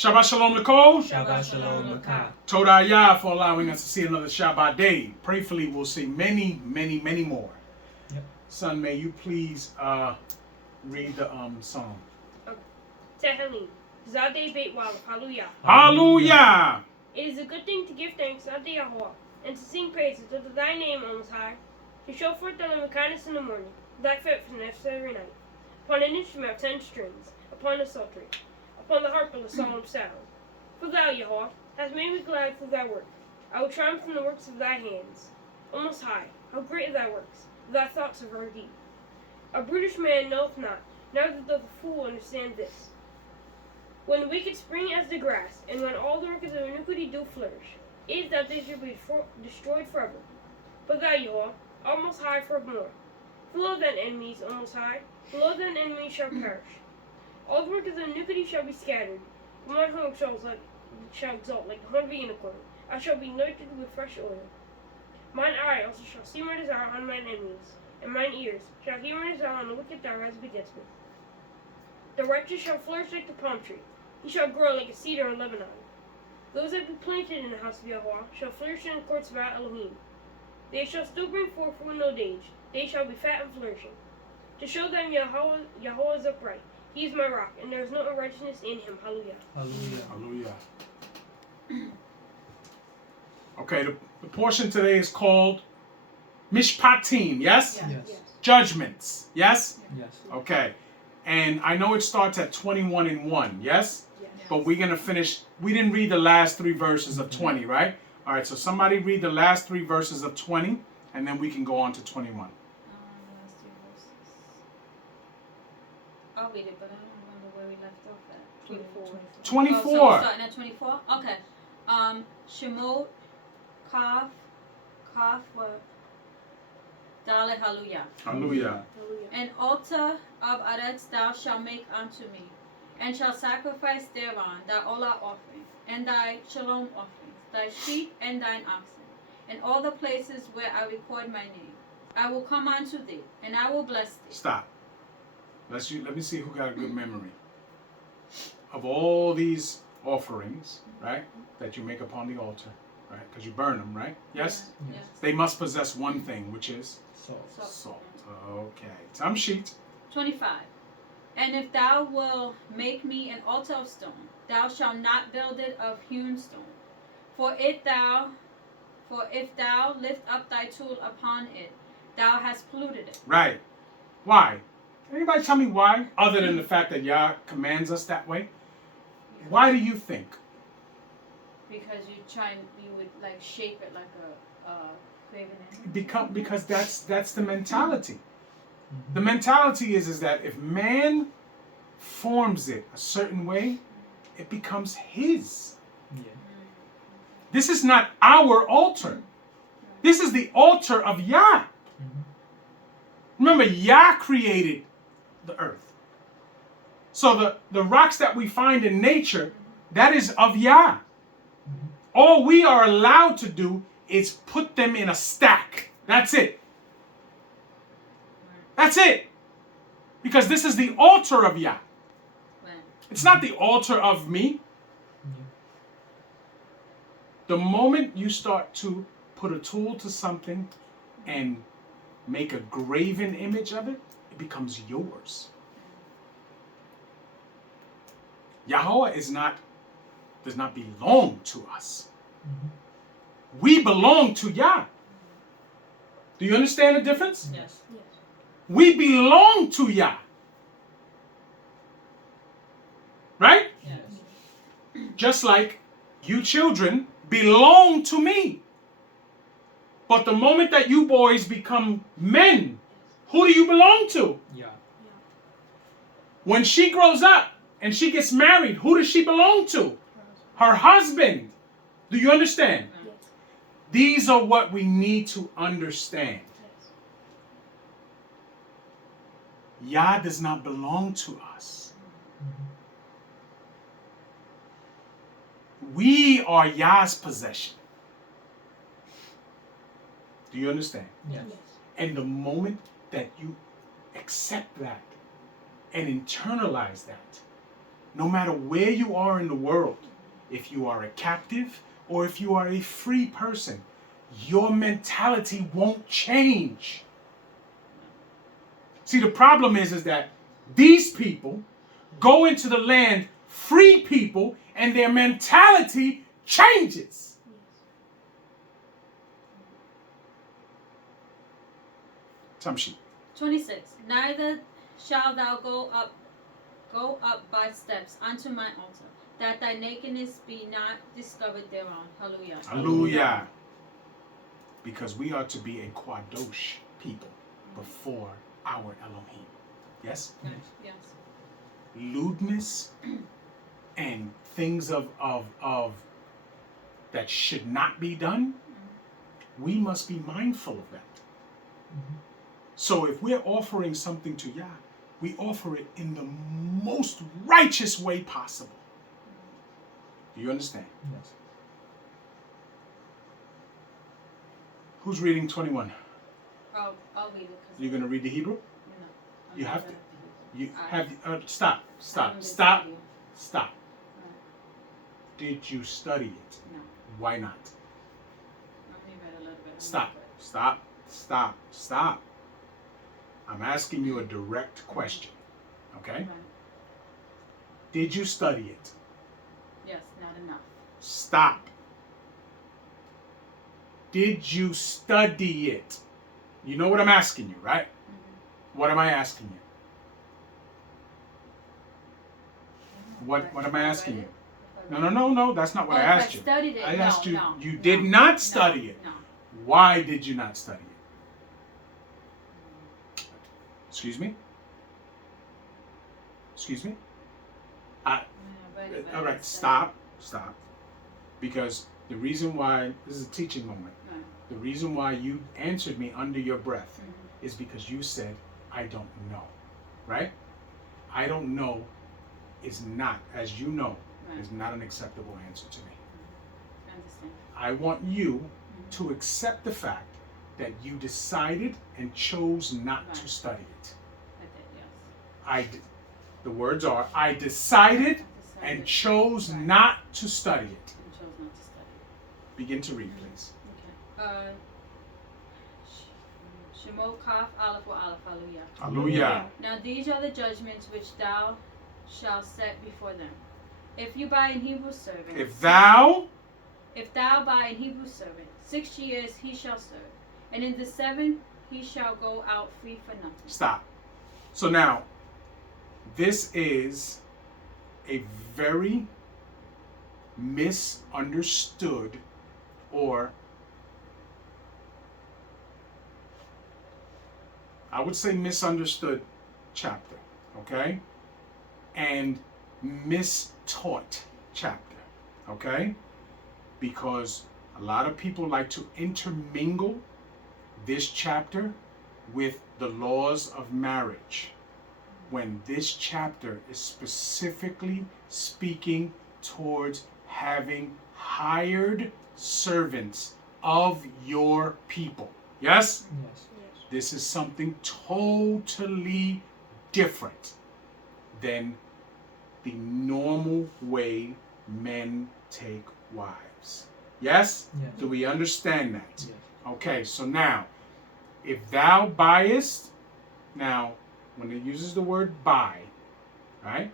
Shabbat Shalom Nicole. Shabbat Shalom Lakah. Toda Yah for allowing us to see another Shabbat day. Prayfully, we'll see many, many, many more. Yep. Son, may you please read the song. Tehillim. Zadeh Beit Walaf. Hallelujah. Hallelujah. It is a good thing to give thanks unto Yahweh, and to sing praises unto thy name, O Most High, to show forth thy loving kindness in the morning, thy faithfulness every night, upon an instrument of 10 strings, upon the psaltery, upon the harp of a solemn sound. For thou, Yahweh, hast made me glad through thy work. I will triumph in the works of thy hands. O Most High, how great are thy works, thy thoughts are very deep. A brutish man knoweth not, neither doth a fool understand this. When the wicked spring as the grass, and when all the workers of iniquity do flourish, it is that they should be destroyed forever. But thou, Yahweh, art most high forevermore. Below thine enemies, O Most High, below thine enemies shall perish. All the workers of iniquity shall be scattered. But mine home shall exalt like the horn of a unicorn. I shall be anointed with fresh oil. Mine eye also shall see my desire on mine enemies, and mine ears shall hear my desire on the wicked that rise against me. The righteous shall flourish like the palm tree. He shall grow like a cedar in Lebanon. Those that be planted in the house of Yahweh shall flourish in the courts of our Elohim. They shall still bring forth fruit in old age. They shall be fat and flourishing. To show them Yahweh is upright. He is my rock, and there is no unrighteousness in him. Hallelujah. Hallelujah. Hallelujah. Okay, the portion today is called Mishpatim, yes? Yes. Judgments, yes? Yes. Okay. And I know it starts at 21 and 1, yes? But we're going to finish. We didn't read the last 3 verses of 20, right? All right, so somebody read the last 3 verses of 20, and then we can go on to 21. Last 3 verses. I'll read it, but I don't remember where we left off at. 24. Oh, so we're starting at 24? Okay. Shemot, Kaf, Dalet, Hallelujah. Hallelujah. An altar of arets thou shalt make unto me, and shall sacrifice thereon thy olah offering, and thy shalom offerings, thy sheep and thine oxen, and all the places where I record my name. I will come unto thee, and I will bless thee. Stop. Let me see who got a good memory. Of all these offerings, right, that you make upon the altar, right, because you burn them, right? Yes? Yes. They must possess one thing, which is Salt. salt. Okay. Time sheet. 25. And if thou wilt make me an altar of stone, thou shalt not build it of hewn stone. For if thou lift up thy tool upon it, thou hast polluted it. Right. Why? Anybody tell me why? Other than the fact that Yah commands us that way? Why do you think? Because you would like shape it like a graven image. Because that's the mentality. The mentality is that if man forms it a certain way, it becomes his. Yeah. This is not our altar. This is the altar of Yah. Remember, Yah created the earth. So the rocks that we find in nature, that is of Yah. All we are allowed to do is put them in a stack. That's it. That's it. Because this is the altar of Yah. It's not the altar of me. The moment you start to put a tool to something and make a graven image of it, it becomes yours. Yahweh does not belong to us. We belong to Yah. Do you understand the difference? Yes. We belong to Yah. Right? Yes. Just like you children belong to me. But the moment that you boys become men, who do you belong to? Yeah. When she grows up and she gets married, who does she belong to? Her husband. Do you understand? Yes. These are what we need to understand. Yah does not belong to us. We are Yah's possession. Do you understand? Yes. And the moment that you accept that and internalize that, no matter where you are in the world, if you are a captive or if you are a free person, your mentality won't change. See, the problem is that these people go into the land free people and their mentality changes. Tamshi. 26. Neither shalt thou go up by steps unto my altar, that thy nakedness be not discovered thereon. Hallelujah. Hallelujah. Because we are to be a Kwadosh people before our Elohim. Yes? Yes. Lewdness and things of that should not be done, we must be mindful of that. So if we're offering something to Yah, we offer it in the most righteous way possible. Do you understand? Yes. Who's reading 21? I'll read it. You're going to read the Hebrew? No. You have to. You I- have stop. Right. Did you study it? No. Why not? I only read a little bit. Stop. I'm asking you a direct question. Okay? Right. Did you study it? Yes, not enough. Stop. Did you study it? You know what I'm asking you, right? What am I asking you? What am I asking you? No, that's not what I asked you. Studied it. I asked you, No, you did not study it. No. Why did you not study it? Excuse me? All right, stop. Because the reason why, this is a teaching moment, Right. the reason why you answered me under your breath is because you said, I don't know, right? I don't know is not, as you know, Right. is not an acceptable answer to me. I understand. I want you to accept the fact that you decided and chose not Right. to study it. I did, yes. The words are, I decided and chose Right. not to study it. And chose not to study. Begin to read, please. Okay. Shemo Kaf Aleph or Aleph. Hallelujah. Hallelujah. Now these are the judgments which thou shalt set before them. If you buy an Hebrew servant, If thou buy an Hebrew servant, 6 years he shall serve, and in the 7th he shall go out free for nothing. Stop. So now, this is a very misunderstood or I would say misunderstood chapter, okay? And mistaught chapter, okay? Because a lot of people like to intermingle this chapter with the laws of marriage, when this chapter is specifically speaking towards having hired servants of your people. Yes? Yes. This is something totally different than the normal way men take wives. Yes? Yes. Do we understand that? Yes. Okay, so now, if thou buyest, now, when it uses the word buy, right?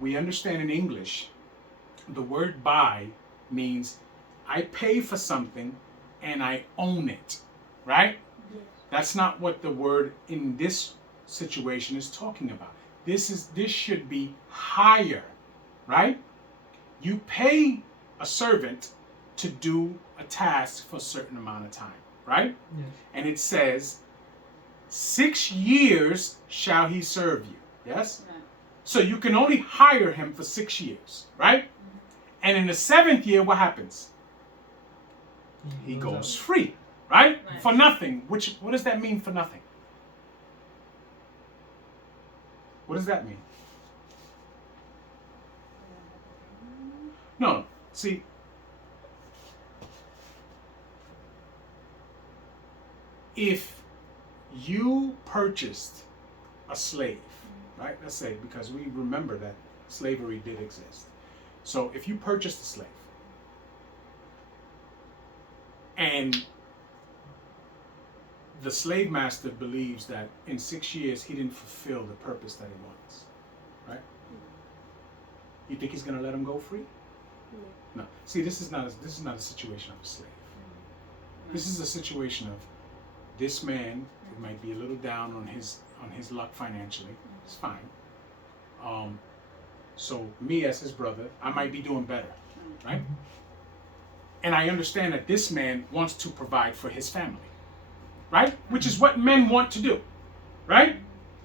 We understand in English, the word buy means I pay for something and I own it, right? That's not what the word in this situation is talking about. This should be hire, right? You pay a servant to do a task for a certain amount of time, right? Yes. And it says, 6 years shall he serve you. Yes? Right. So you can only hire him for 6 years, right? And in the 7th year, what happens? He goes free, right? Right. For nothing. What does that mean for nothing? What does that mean? No. See, if you purchased a slave, right? Let's say, because we remember that slavery did exist. So if you purchased a slave and the slave master believes that in 6 years he didn't fulfill the purpose that he wants, right? You think he's going to let him go free? No. See, this is not a situation of a slave. This is a situation of this man might be a little down on his luck financially. It's fine. So me as his brother, I might be doing better, right? And I understand that this man wants to provide for his family, right? Which is what men want to do, right?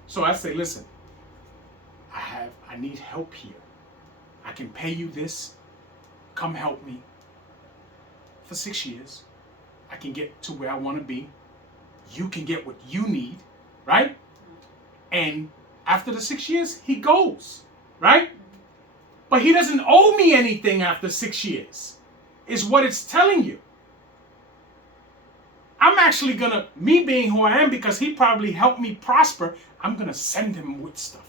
So I say, listen, I need help here. I can pay you this. Come help me. For 6 years, I can get to where I want to be. You can get what you need, right? And after the 6 years, he goes, right? But he doesn't owe me anything after 6 years, is what it's telling you. I'm actually gonna, me being who I am, because he probably helped me prosper, I'm gonna send him with stuff.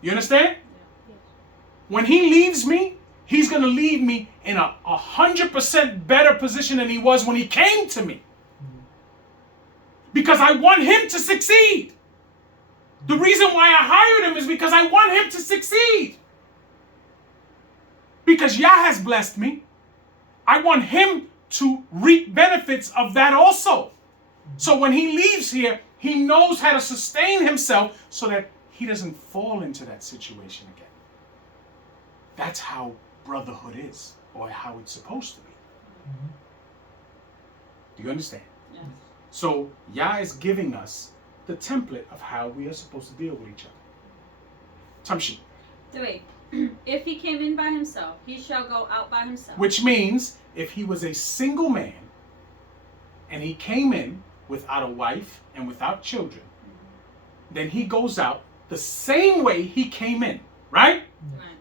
You understand? Yes. When he leaves me, he's gonna leave me in a 100% better position than he was when he came to me. Because I want him to succeed. The reason why I hired him is because I want him to succeed. Because Yah has blessed me. I want him to reap benefits of that also. So when he leaves here, he knows how to sustain himself so that he doesn't fall into that situation again. That's how brotherhood is, or how it's supposed to be. Do you understand? Yes. So Yah is giving us the template of how we are supposed to deal with each other. Tamshi. 3. If he came in by himself, he shall go out by himself. Which means if he was a single man and he came in without a wife and without children, then he goes out the same way he came in, right? Right.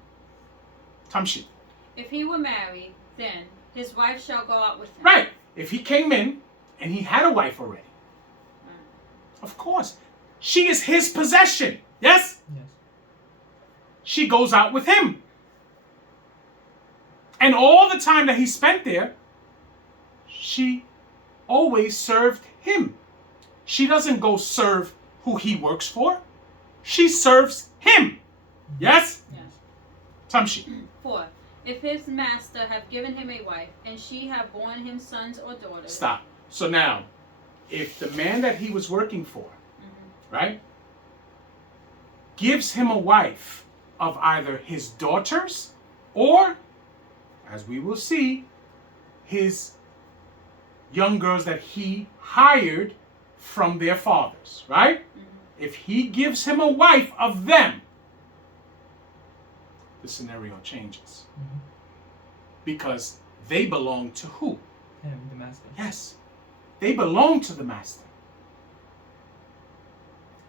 Tamshi. If he were married, then his wife shall go out with him. Right. If he came in and he had a wife already, of course, she is his possession. Yes? Yes. She goes out with him. And all the time that he spent there, she always served him. She doesn't go serve who he works for. She serves him. Yes? Yes. Tamshi. 4. If his master have given him a wife, and she have borne him sons or daughters. Stop. So now, if the man that he was working for, right, gives him a wife of either his daughters or, as we will see, his young girls that he hired from their fathers, right? If he gives him a wife of them, the scenario changes. Because they belong to who? Him, the master. Yes. They belong to the master.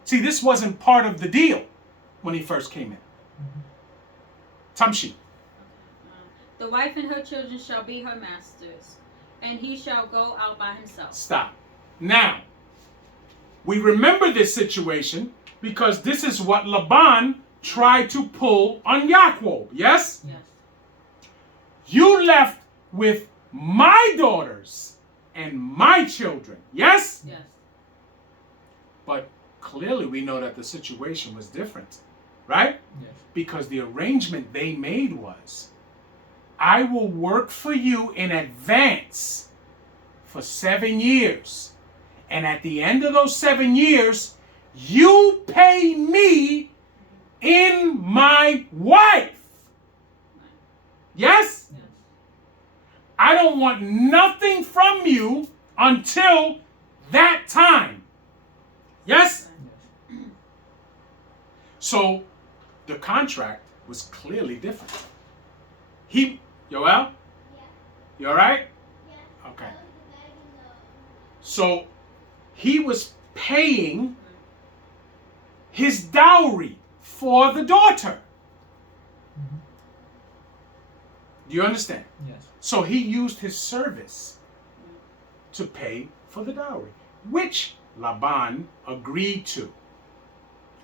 See, this wasn't part of the deal when he first came in. Tamshi. The wife and her children shall be her masters, and he shall go out by himself. Stop. Now, we remember this situation because this is what Laban tried to pull on Yaakov. Yes? Yes. You left with my daughters and my children. Yes? Yes. But clearly we know that the situation was different. Right? Yes. Because the arrangement they made was, I will work for you in advance for 7 years. And at the end of those 7 years, you pay me in my wife. Yes? Yes. I don't want nothing from you until that time. Yes? Yes. So the contract was clearly different. He, Yoel? Yeah. You all right? Yeah. Okay. So he was paying his dowry for the daughter. Do you understand? Yes. So he used his service to pay for the dowry, which Laban agreed to.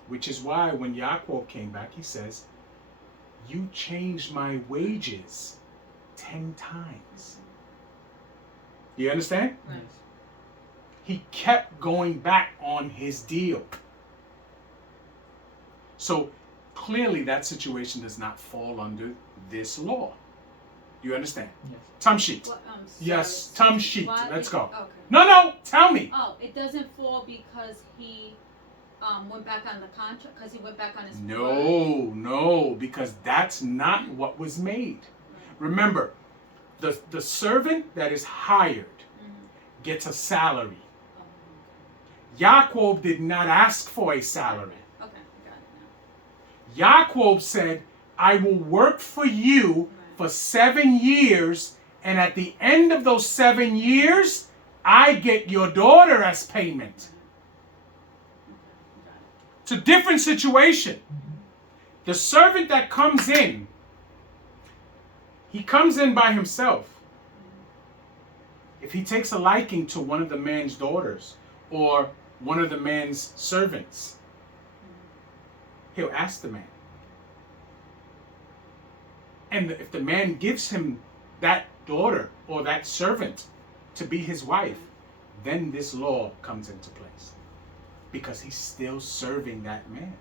Which is why when Yaakov came back, he says, you changed my wages 10 times. You understand? Right. He kept going back on his deal. So clearly that situation does not fall under this law. You understand? Yes. Time sheet. Well, Yes, sorry. time sheet. Why Let's it- go. Okay. No, tell me. Oh, it doesn't fall because he went back on the contract, because he went back on his word? No, because that's not what was made. Remember, the servant that is hired gets a salary. Oh, Yaakov did not ask for a salary. okay, got it now. Yaakov said, I will work for you for 7 years, and at the end of those 7 years, I get your daughter as payment. It's a different situation. The servant that comes in, he comes in by himself. If he takes a liking to one of the man's daughters or one of the man's servants, he'll ask the man. And if the man gives him that daughter or that servant to be his wife, then this law comes into place. Because he's still serving that man.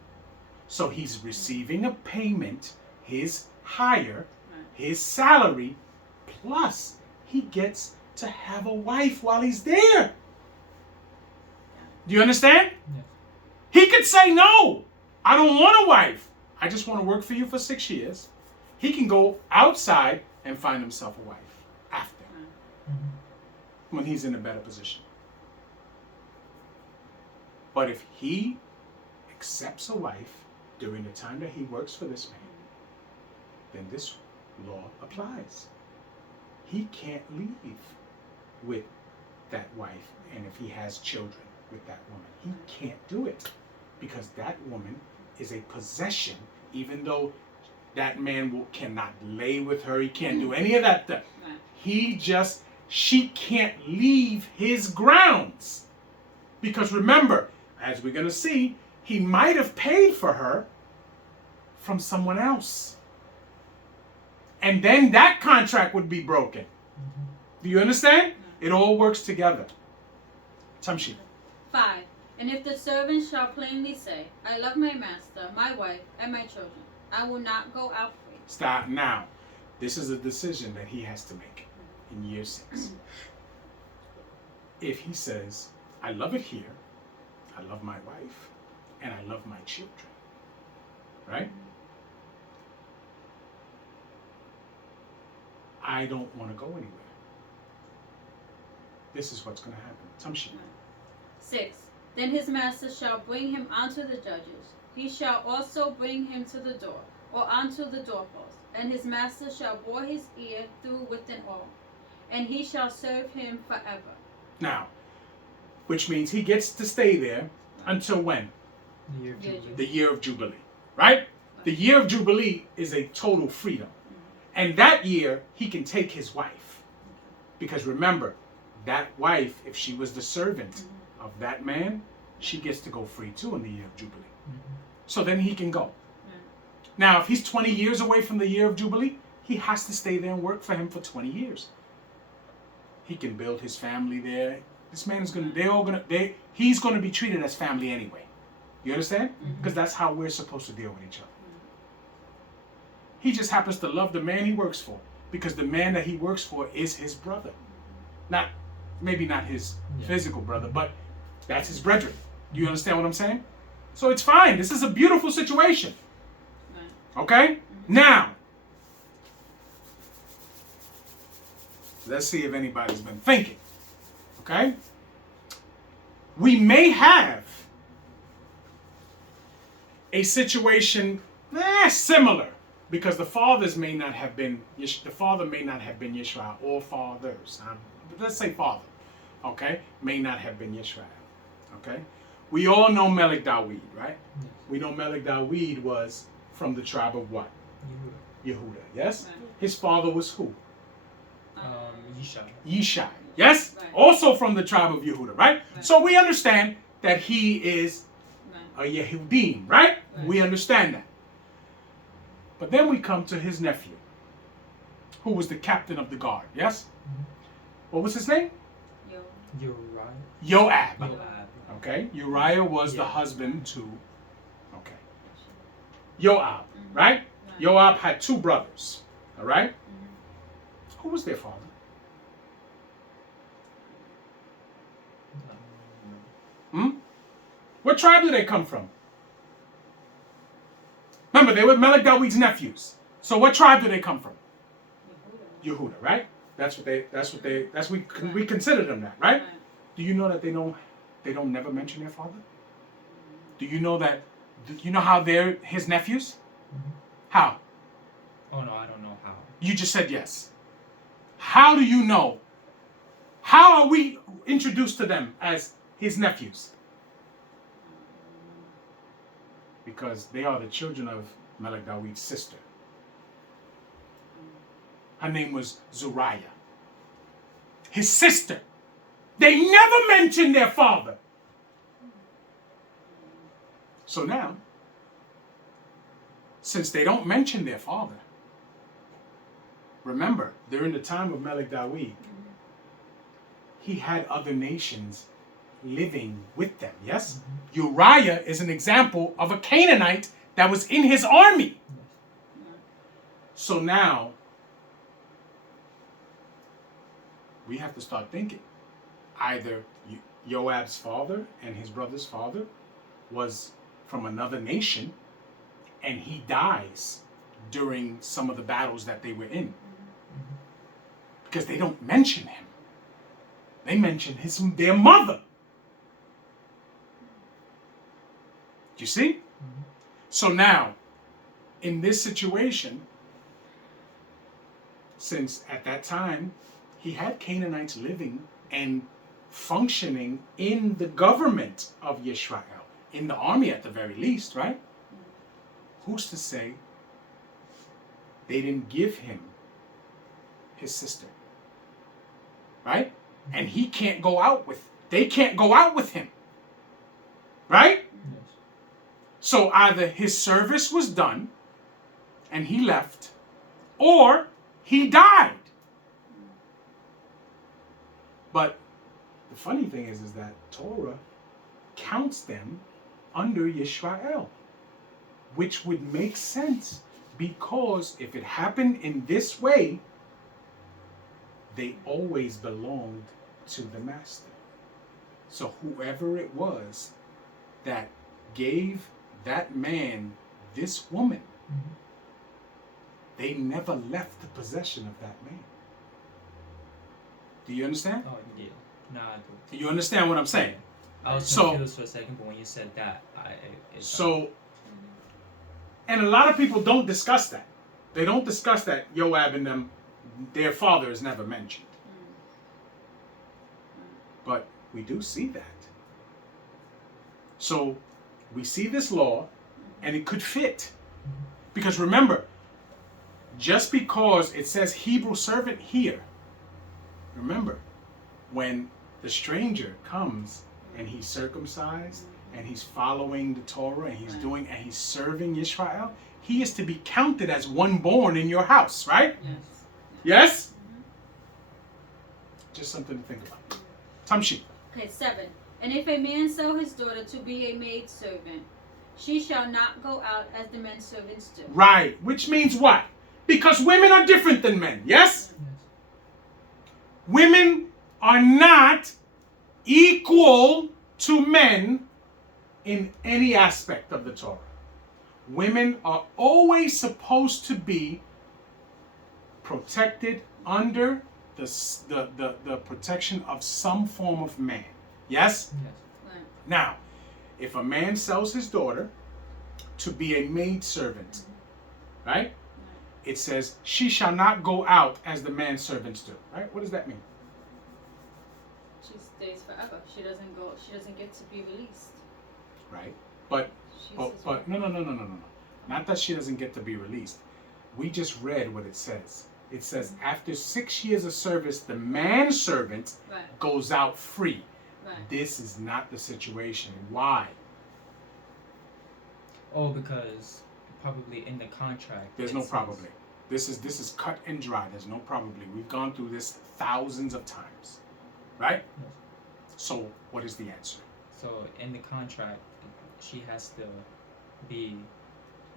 So he's receiving a payment, his hire, his salary, plus he gets to have a wife while he's there. Do you understand? Yes. He could say, no, I don't want a wife. I just want to work for you for 6 years. He can go outside and find himself a wife after, when he's in a better position. But if he accepts a wife during the time that he works for this man, then this law applies. He can't leave with that wife, and if he has children with that woman, he can't do it, because that woman is a possession, even though that man cannot lay with her, he can't do any of that stuff. She can't leave his grounds. Because remember, as we're going to see, he might have paid for her from someone else. And then that contract would be broken. Do you understand? It all works together. Tamshi. 5. And if the servant shall plainly say, I love my master, my wife, and my children, I will not go out free. Stop now. This is a decision that he has to make in year 6. If he says, I love it here, I love my wife, and I love my children, right? I don't want to go anywhere. This is what's going to happen. Tamshi. 6. Then his master shall bring him unto the judges. He shall also bring him to the door, or unto the doorpost. And his master shall bore his ear through with an awl, and he shall serve him forever. Now, which means he gets to stay there until when? The year of Jubilee. The year of Jubilee, right? The year of Jubilee is a total freedom. And that year, he can take his wife. Because remember, that wife, if she was the servant of that man, she gets to go free too in the year of Jubilee. So then he can go. Now, if he's 20 years away from the year of Jubilee, he has to stay there and work for him for 20 years. He can build his family there. This man is he's going to be treated as family anyway. You understand? Because that's how we're supposed to deal with each other. He just happens to love the man he works for, because the man that he works for is his brother. Maybe not his physical brother, but that's his brethren. Do you understand what I'm saying? So it's fine. This is a beautiful situation. Okay? Now, let's see if anybody's been thinking. Okay? We may have a situation similar, because the fathers may not have been Yishmael, or fathers. Let's say father. Okay? May not have been Yishmael. Okay? We all know Melech Dawid, right? We know Melech Dawid was from the tribe of what? Yehuda. Yes? Right. His father was who? Yishai. Yishai. Yes? Right. Also from the tribe of Yehuda, right? Right. So we understand that he is Right. a Yehudim, right? Right. We understand that. But then we come to his nephew, who was the captain of the guard. Yes? What was his name? You're right. Joab. Joab. Okay? Uriah was the Yeah. husband to... Okay. Joab, right? Joab had 2 brothers. All right? Who was their father? What tribe did they come from? Remember, they were Melech David's nephews. So what tribe did they come from? Yehuda, right? We consider them that, right? Do you know that they don't never mention their father? Do you know how they're his nephews? How? Oh no, I don't know how. You just said yes. How do you know? How are we introduced to them as his nephews? Because they are the children of Melech David's sister. Her name was Zuriah. His sister. They never mentioned their father. So now, since they don't mention their father, remember, during the time of Melech David, he had other nations living with them, yes? Uriah is an example of a Canaanite that was in his army. So now, we have to start thinking. Either Joab's father and his brother's father was from another nation, and he dies during some of the battles that they were in. Because they don't mention him. They mention their mother. You see? So now, in this situation, since at that time, he had Canaanites living and functioning in the government of Yisrael, in the army at the very least, right? Who's to say they didn't give him his sister, right? And they can't go out with him, right? Yes. So either his service was done and he left, or he died. But the funny thing is that Torah counts them under Yisrael, which would make sense, because if it happened in this way, they always belonged to the master. So whoever it was that gave that man this woman, they never left the possession of that man. Do you understand? Oh yeah. Nah, I do. Do you understand what I'm saying? I was So- confused for a second, but when you said that, And a lot of people don't discuss that. They don't discuss that Joab and them, their father is never mentioned. But we do see that. So we see this law, and it could fit. Because remember, just because it says Hebrew servant here, remember, when the stranger comes and he's circumcised and he's following the Torah and he's serving Israel, he is to be counted as one born in your house, right? Yes. Yes? Just something to think about. Tamshi. Okay, 7. And if a man sell his daughter to be a maid servant, she shall not go out as the men servants do. Right. Which means what? Because women are different than men, yes? Women are not equal to men in any aspect of the Torah. Women are always supposed to be protected under the protection of some form of man. Yes? Right. Now, if a man sells his daughter to be a maid servant, right? It says, she shall not go out as the manservants do. Right? What does that mean? She stays forever. She doesn't get to be released. Right? But She's But, his but wife. no. Not that she doesn't get to be released. We just read what it says. It says after 6 years of service, the manservant Right. goes out free. Right. This is not the situation. Why? Oh, because probably in the contract. There's it no says- probably. This is cut and dry. There's no probably. We've gone through this thousands of times, right? Yes. So what is the answer? So in the contract, she has to be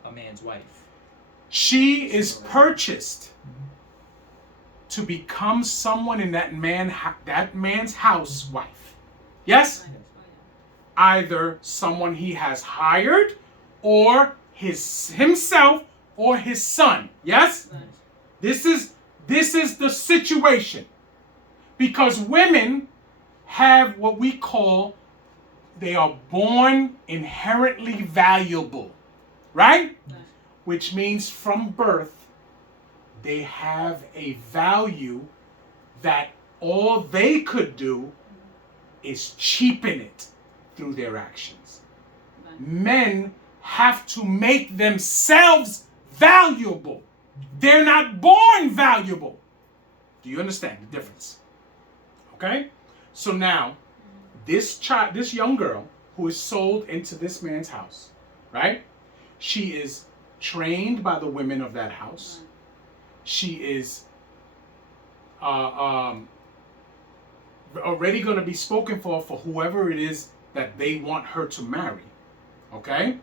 a man's wife. She is purchased to become someone in that man's housewife. Yes? Yes. Either someone he has hired, or himself, or his son. Yes? This is the situation. Because women have what we call, they are born inherently valuable. Right? Which means from birth, they have a value that all they could do is cheapen it through their actions. Men have to make themselves valuable. They're not born valuable. Do you understand the difference? Okay? So now, this young girl who is sold into this man's house, right? She is trained by the women of that house. She is already going to be spoken for whoever it is that they want her to marry. Okay?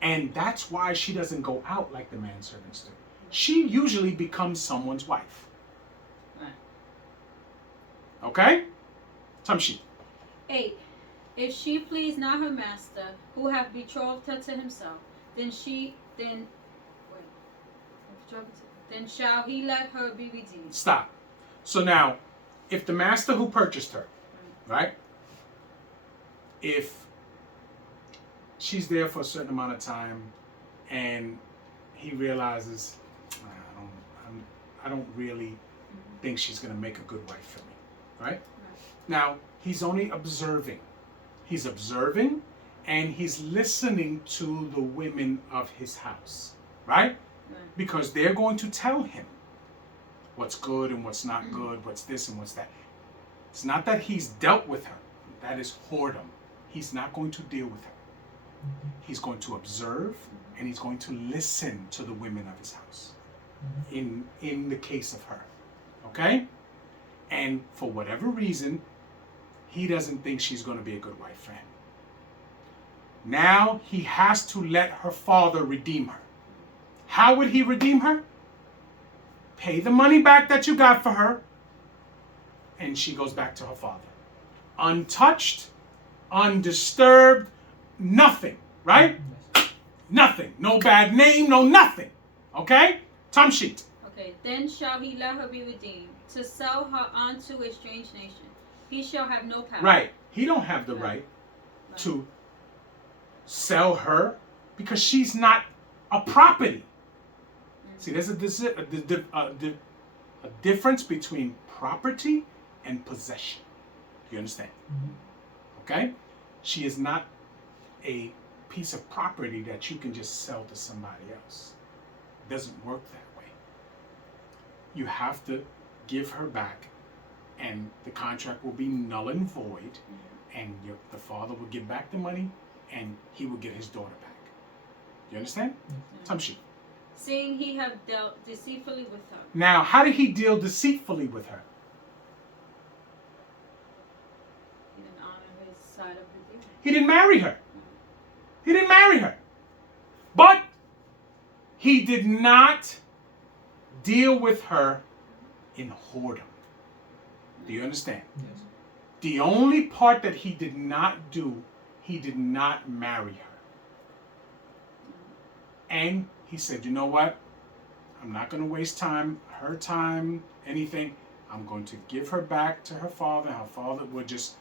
And that's why she doesn't go out like the manservants do. She usually becomes someone's wife. Okay? Tamshi. 8. If she please not her master, who hath betrothed her to himself, then shall he let her be redeemed. Stop. So now, if the master who purchased her, right? If she's there for a certain amount of time and he realizes, I don't really think she's going to make a good wife for me, right? Now, he's only observing. He's observing and he's listening to the women of his house, right? Because they're going to tell him what's good and what's not good, what's this and what's that. It's not that he's dealt with her. That is whoredom. He's not going to deal with her. He's going to observe and he's going to listen to the women of his house. In the case of her. Okay? And for whatever reason, he doesn't think she's going to be a good wife for him. Now he has to let her father redeem her. How would he redeem her? Pay the money back that you got for her, and she goes back to her father. Untouched, undisturbed, nothing, right? Nothing. No bad name, no nothing. Okay? Tamshit. Okay, then shall he let her be redeemed, to sell her unto a strange nation. He shall have no power. Right. He don't have the right to sell her because she's not a property. See, there's a difference between property and possession. You understand? Okay? She is not a piece of property that you can just sell to somebody else. It doesn't work that way. You have to give her back, and the contract will be null and void, and the father will give back the money, and he will get his daughter back. You understand? Tamshi. Seeing he have dealt deceitfully with her. Now, how did he deal deceitfully with her? He didn't honor his side of the deal. He didn't marry her. He didn't marry her. But he did not deal with her in whoredom. Do you understand? Yes. The only part that he did not do, he did not marry her. And he said, you know what? I'm not going to waste her time, anything. I'm going to give her back to her father. Her father would just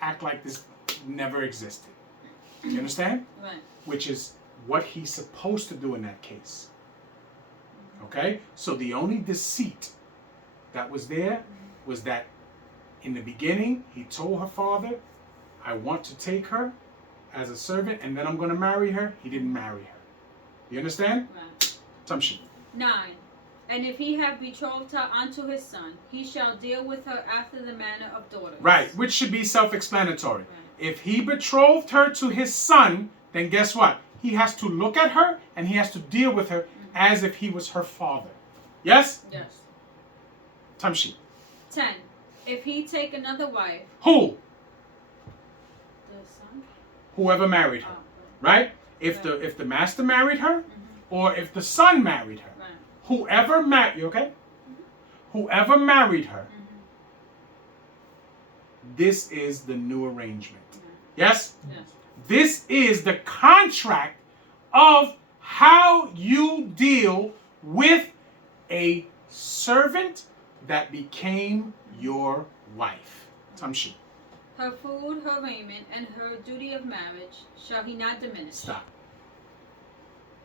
act like this never existed. You understand? Right. Which is what he's supposed to do in that case. Okay? So the only deceit that was there was that in the beginning, he told her father, I want to take her as a servant and then I'm going to marry her. He didn't marry her. You understand? Right. Tamshi. 9. And if he have betrothed her unto his son, he shall deal with her after the manner of daughters. Right, which should be self-explanatory. Right. If he betrothed her to his son, then guess what? He has to look at her and he has to deal with her as if he was her father. Yes? Yes. Tamshi. 10. If he take another wife. Who? The son? Whoever married her. Oh, Right? If the master married her, or if the son married her. right. Whoever married, you okay? Whoever married her, this is the new arrangement. Yes? Yes. This is the contract of how you deal with a servant that became your wife. Tamshi. Her food, her raiment, and her duty of marriage shall he not diminish. Stop.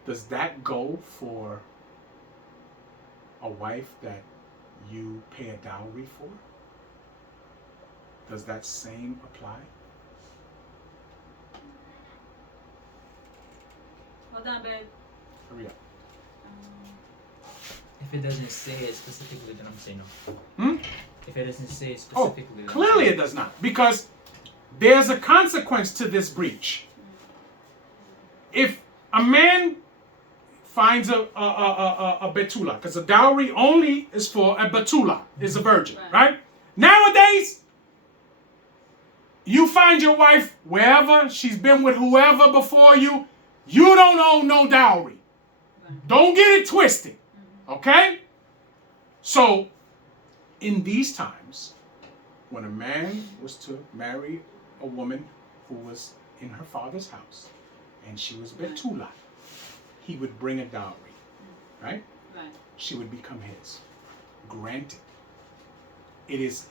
Does that go for a wife that you pay a dowry for? Does that same apply? Hold on, babe. Hurry up. If it doesn't say it specifically, then I'm saying no. Hmm? If it doesn't say it Oh, specifically, then I'm clearly saying it does not. Because there's a consequence to this breach. If a man finds a betula, because a dowry only is for a betula, is a virgin, right? Nowadays, you find your wife wherever, she's been with whoever before you, you don't owe no dowry. Don't get it twisted, okay? So, in these times, when a man was to marry a woman who was in her father's house, and she was betula, he would bring a dowry, right? Right. She would become his. Granted, it is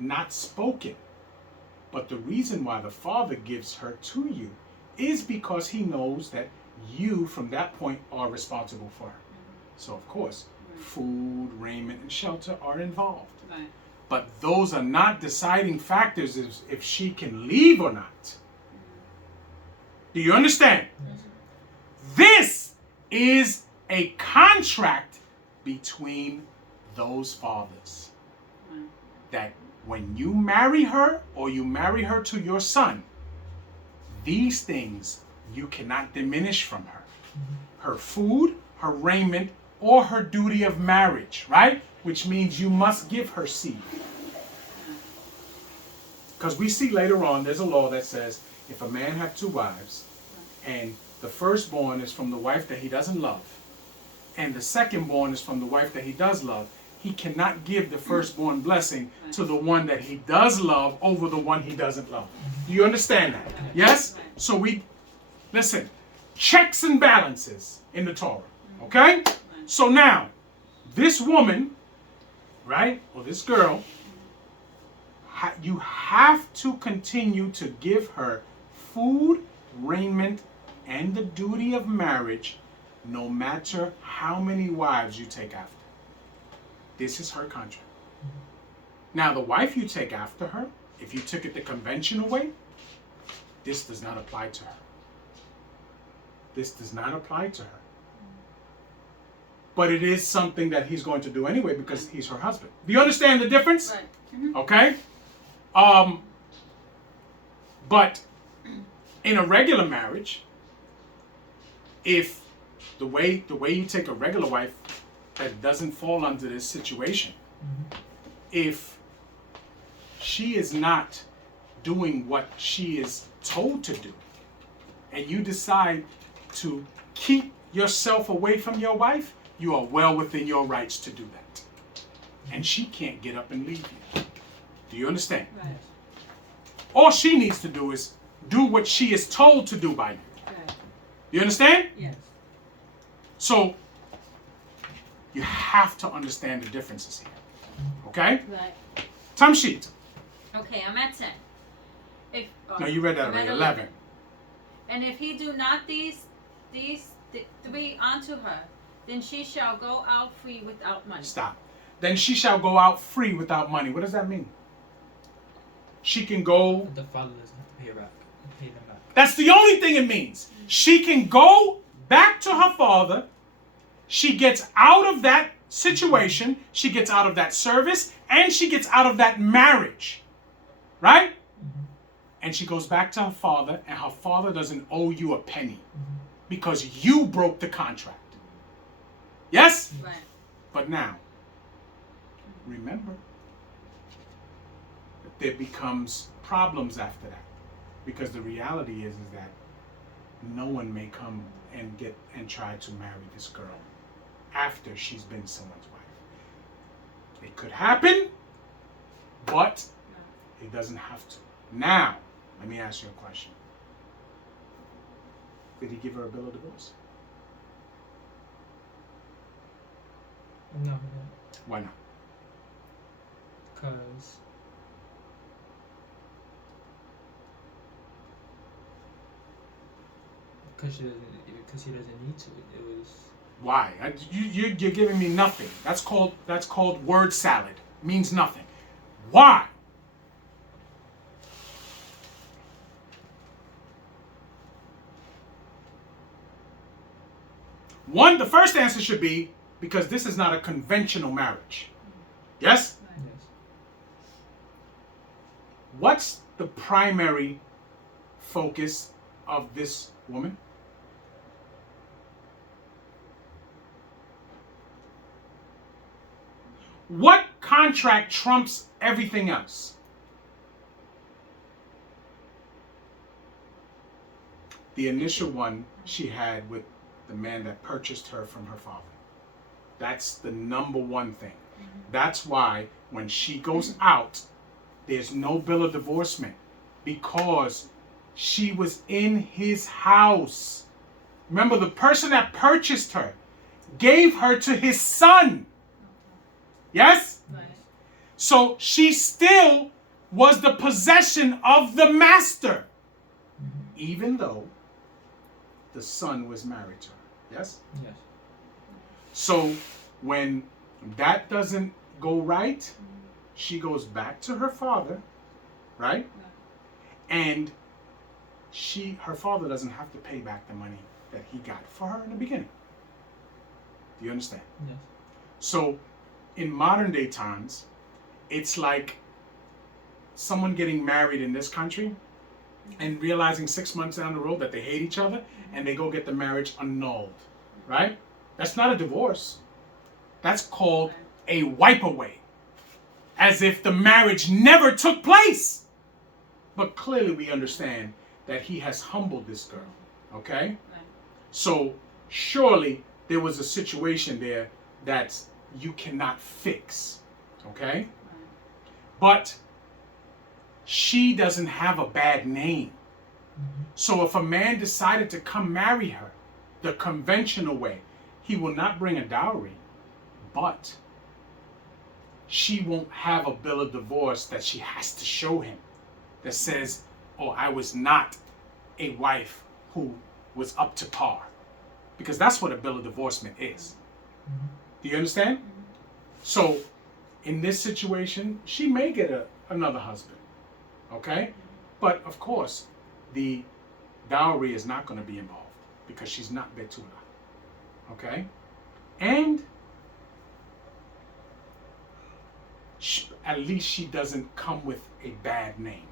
not spoken, but the reason why the father gives her to you is because he knows that you, from that point, are responsible for her. So, of course, food, raiment, and shelter are involved. Right. But those are not deciding factors if she can leave or not. Do you understand? This is a contract between those fathers. That when you marry her or you marry her to your son, these things you cannot diminish from her. Her food, her raiment, or her duty of marriage, right? Which means you must give her seed. Because we see later on, there's a law that says if a man have two wives, and the firstborn is from the wife that he doesn't love, and the secondborn is from the wife that he does love, he cannot give the firstborn blessing to the one that he does love over the one he doesn't love. Do you understand that? Yes? So listen, checks and balances in the Torah. Okay? So now, this woman, right, or this girl, you have to continue to give her food, raiment, and the duty of marriage, no matter how many wives you take after. This is her contract. Now, the wife you take after her, if you took it the conventional way, this does not apply to her. This does not apply to her. But it is something that he's going to do anyway because he's her husband. Do you understand the difference? Right. Mm-hmm. Okay? But in a regular marriage, if the way you take a regular wife that doesn't fall under this situation, if she is not doing what she is told to do, and you decide to keep yourself away from your wife, you are well within your rights to do that. And she can't get up and leave you. Do you understand? Right. All she needs to do is do what she is told to do by you. Right. You understand? Yes. So, you have to understand the differences here. Okay? Right. Time sheet. Okay, I'm at 10. No, you read that I'm already. at 11. And if he do not these three unto her, then she shall go out free without money. Stop. Then she shall go out free without money. What does that mean? She can go. The father doesn't have to pay them back. That's the only thing it means. She can go back to her father. She gets out of that situation. She gets out of that service. And she gets out of that marriage. Right? And she goes back to her father. And her father doesn't owe you a penny. because you broke the contract. Yes? Right. But now, remember that there becomes problems after that. Because the reality is that no one may come and try to marry this girl after she's been someone's wife. It could happen, but it doesn't have to. Now, let me ask you a question. Did he give her a bill of divorce? No, Why not? because he doesn't need to. It was Why? You're giving me nothing. That's called word salad. Means nothing. Why? One, the first answer should be because this is not a conventional marriage. Yes? yes. What's the primary focus of this woman? What contract trumps everything else? The initial one she had with the man that purchased her from her father. That's the number one thing. That's why when she goes out, there's no bill of divorcement because she was in his house. Remember, the person that purchased her gave her to his son. Yes? Right. So she still was the possession of the master, even though the son was married to her. Yes? Yes. So when that doesn't go right, she goes back to her father, right? And her father doesn't have to pay back the money that he got for her in the beginning. Do you understand? Yes. So in modern day times, it's like someone getting married in this country and realizing 6 months down the road that they hate each other and they go get the marriage annulled, right? That's not a divorce. That's called a wipe away, as if the marriage never took place. But clearly we understand that he has humbled this girl, okay? So surely there was a situation there that you cannot fix, okay? But she doesn't have a bad name. So if a man decided to come marry her the conventional way, he will not bring a dowry, but she won't have a bill of divorce that she has to show him that says, oh, I was not a wife who was up to par. Because that's what a bill of divorcement is. Do you understand? So in this situation, she may get another husband, okay? But of course, the dowry is not going to be involved because she's not Betula, okay? And at least she doesn't come with a bad name.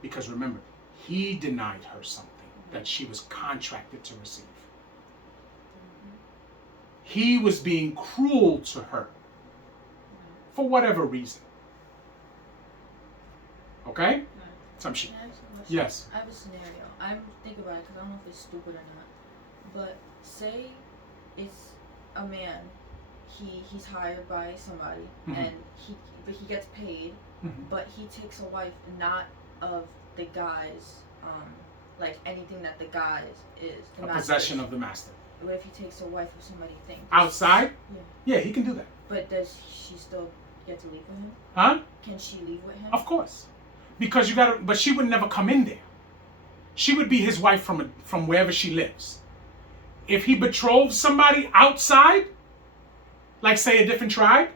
Because remember, he denied her something that she was contracted to receive. He was being cruel to her for whatever reason. Okay? Some shit. Can I ask a question? Yes. I have a scenario. I'm thinking about it because I don't know if it's stupid or not. But say it's a man. He's hired by somebody and he gets paid, but he takes a wife not of the guy's like anything that the guy is the A master possession is. of the master. What if he takes a wife of somebody you think? Outside? Yeah. Yeah, he can do that. But does she still get to leave with him? Huh? Can she leave with him? Of course. Because but she would never come in there. She would be his wife from wherever she lives. If he betrothed somebody outside, like say a different tribe,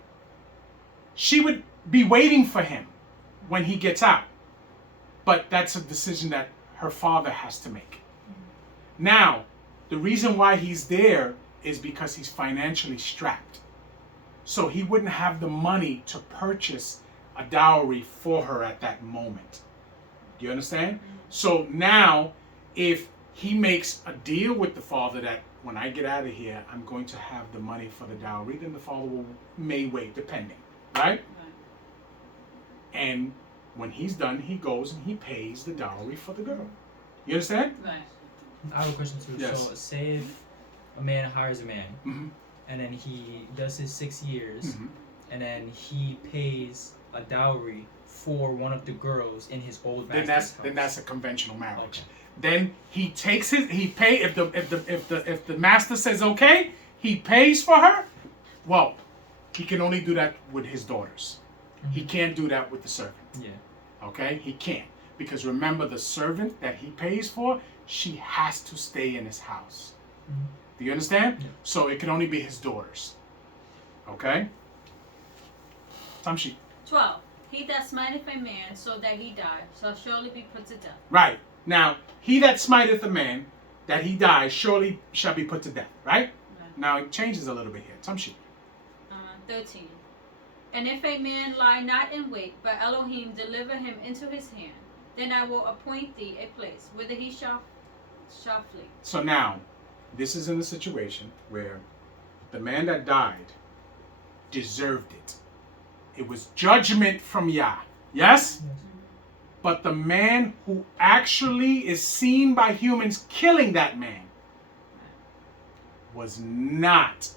she would be waiting for him when he gets out. But that's a decision that her father has to make. Now, the reason why he's there is because he's financially strapped. So he wouldn't have the money to purchase a dowry for her at that moment. Do you understand? So now, if he makes a deal with the father that when I get out of here, I'm going to have the money for the dowry. Then the father may wait, depending, right? And when he's done, he goes and he pays the dowry for the girl. You understand? Right. I have a question too. Yes. So say if a man hires a man, Mm-hmm. and then he does his 6 years, Mm-hmm. and then he pays a dowry for one of the girls in his old master's house. Then that's a conventional marriage. Okay. Then he takes if the master says okay, he pays for her. Well, he can only do that with his daughters. He can't do that with the servant. Yeah. Okay? He can't. Because remember, the servant that he pays for, she has to stay in his house. Mhm. Do you understand? Yeah. So it can only be his daughters. Okay? Tamshi. 12. He that smiteth a man so that he die shall surely be put to death. Right. Now, he that smiteth a man that he dies surely shall be put to death. Right? Right. Now it changes a little bit here. Tamshi. 13. And if a man lie not in wait, but Elohim deliver him into his hand, then I will appoint thee a place whither he shall flee. So now, this is in a situation where the man that died deserved it. It was judgment from Yah. Yes? Yes. But the man who actually is seen by humans killing that man was not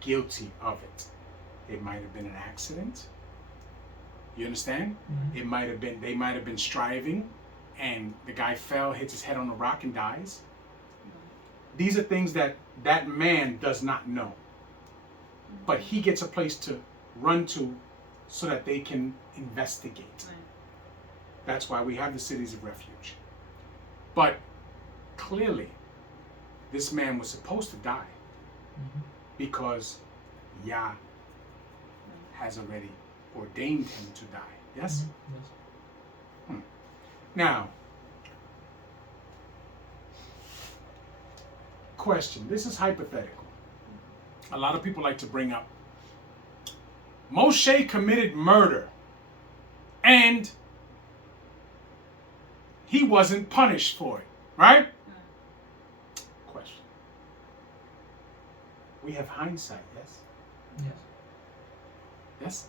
guilty of it. It might have been an accident. You understand? Mhm. It might have been, they might have been striving and the guy fell, hits his head on a rock and dies. These are things that that man does not know. But he gets a place to run to so that they can investigate. Right. That's why we have the cities of refuge. But clearly, this man was supposed to die Mhm. because Yah has already ordained him to die. Yes? Yes. Now, question. This is hypothetical. A lot of people like to bring up Moshe committed murder and he wasn't punished for it, right? Question. We have hindsight, yes? Yes. Yes?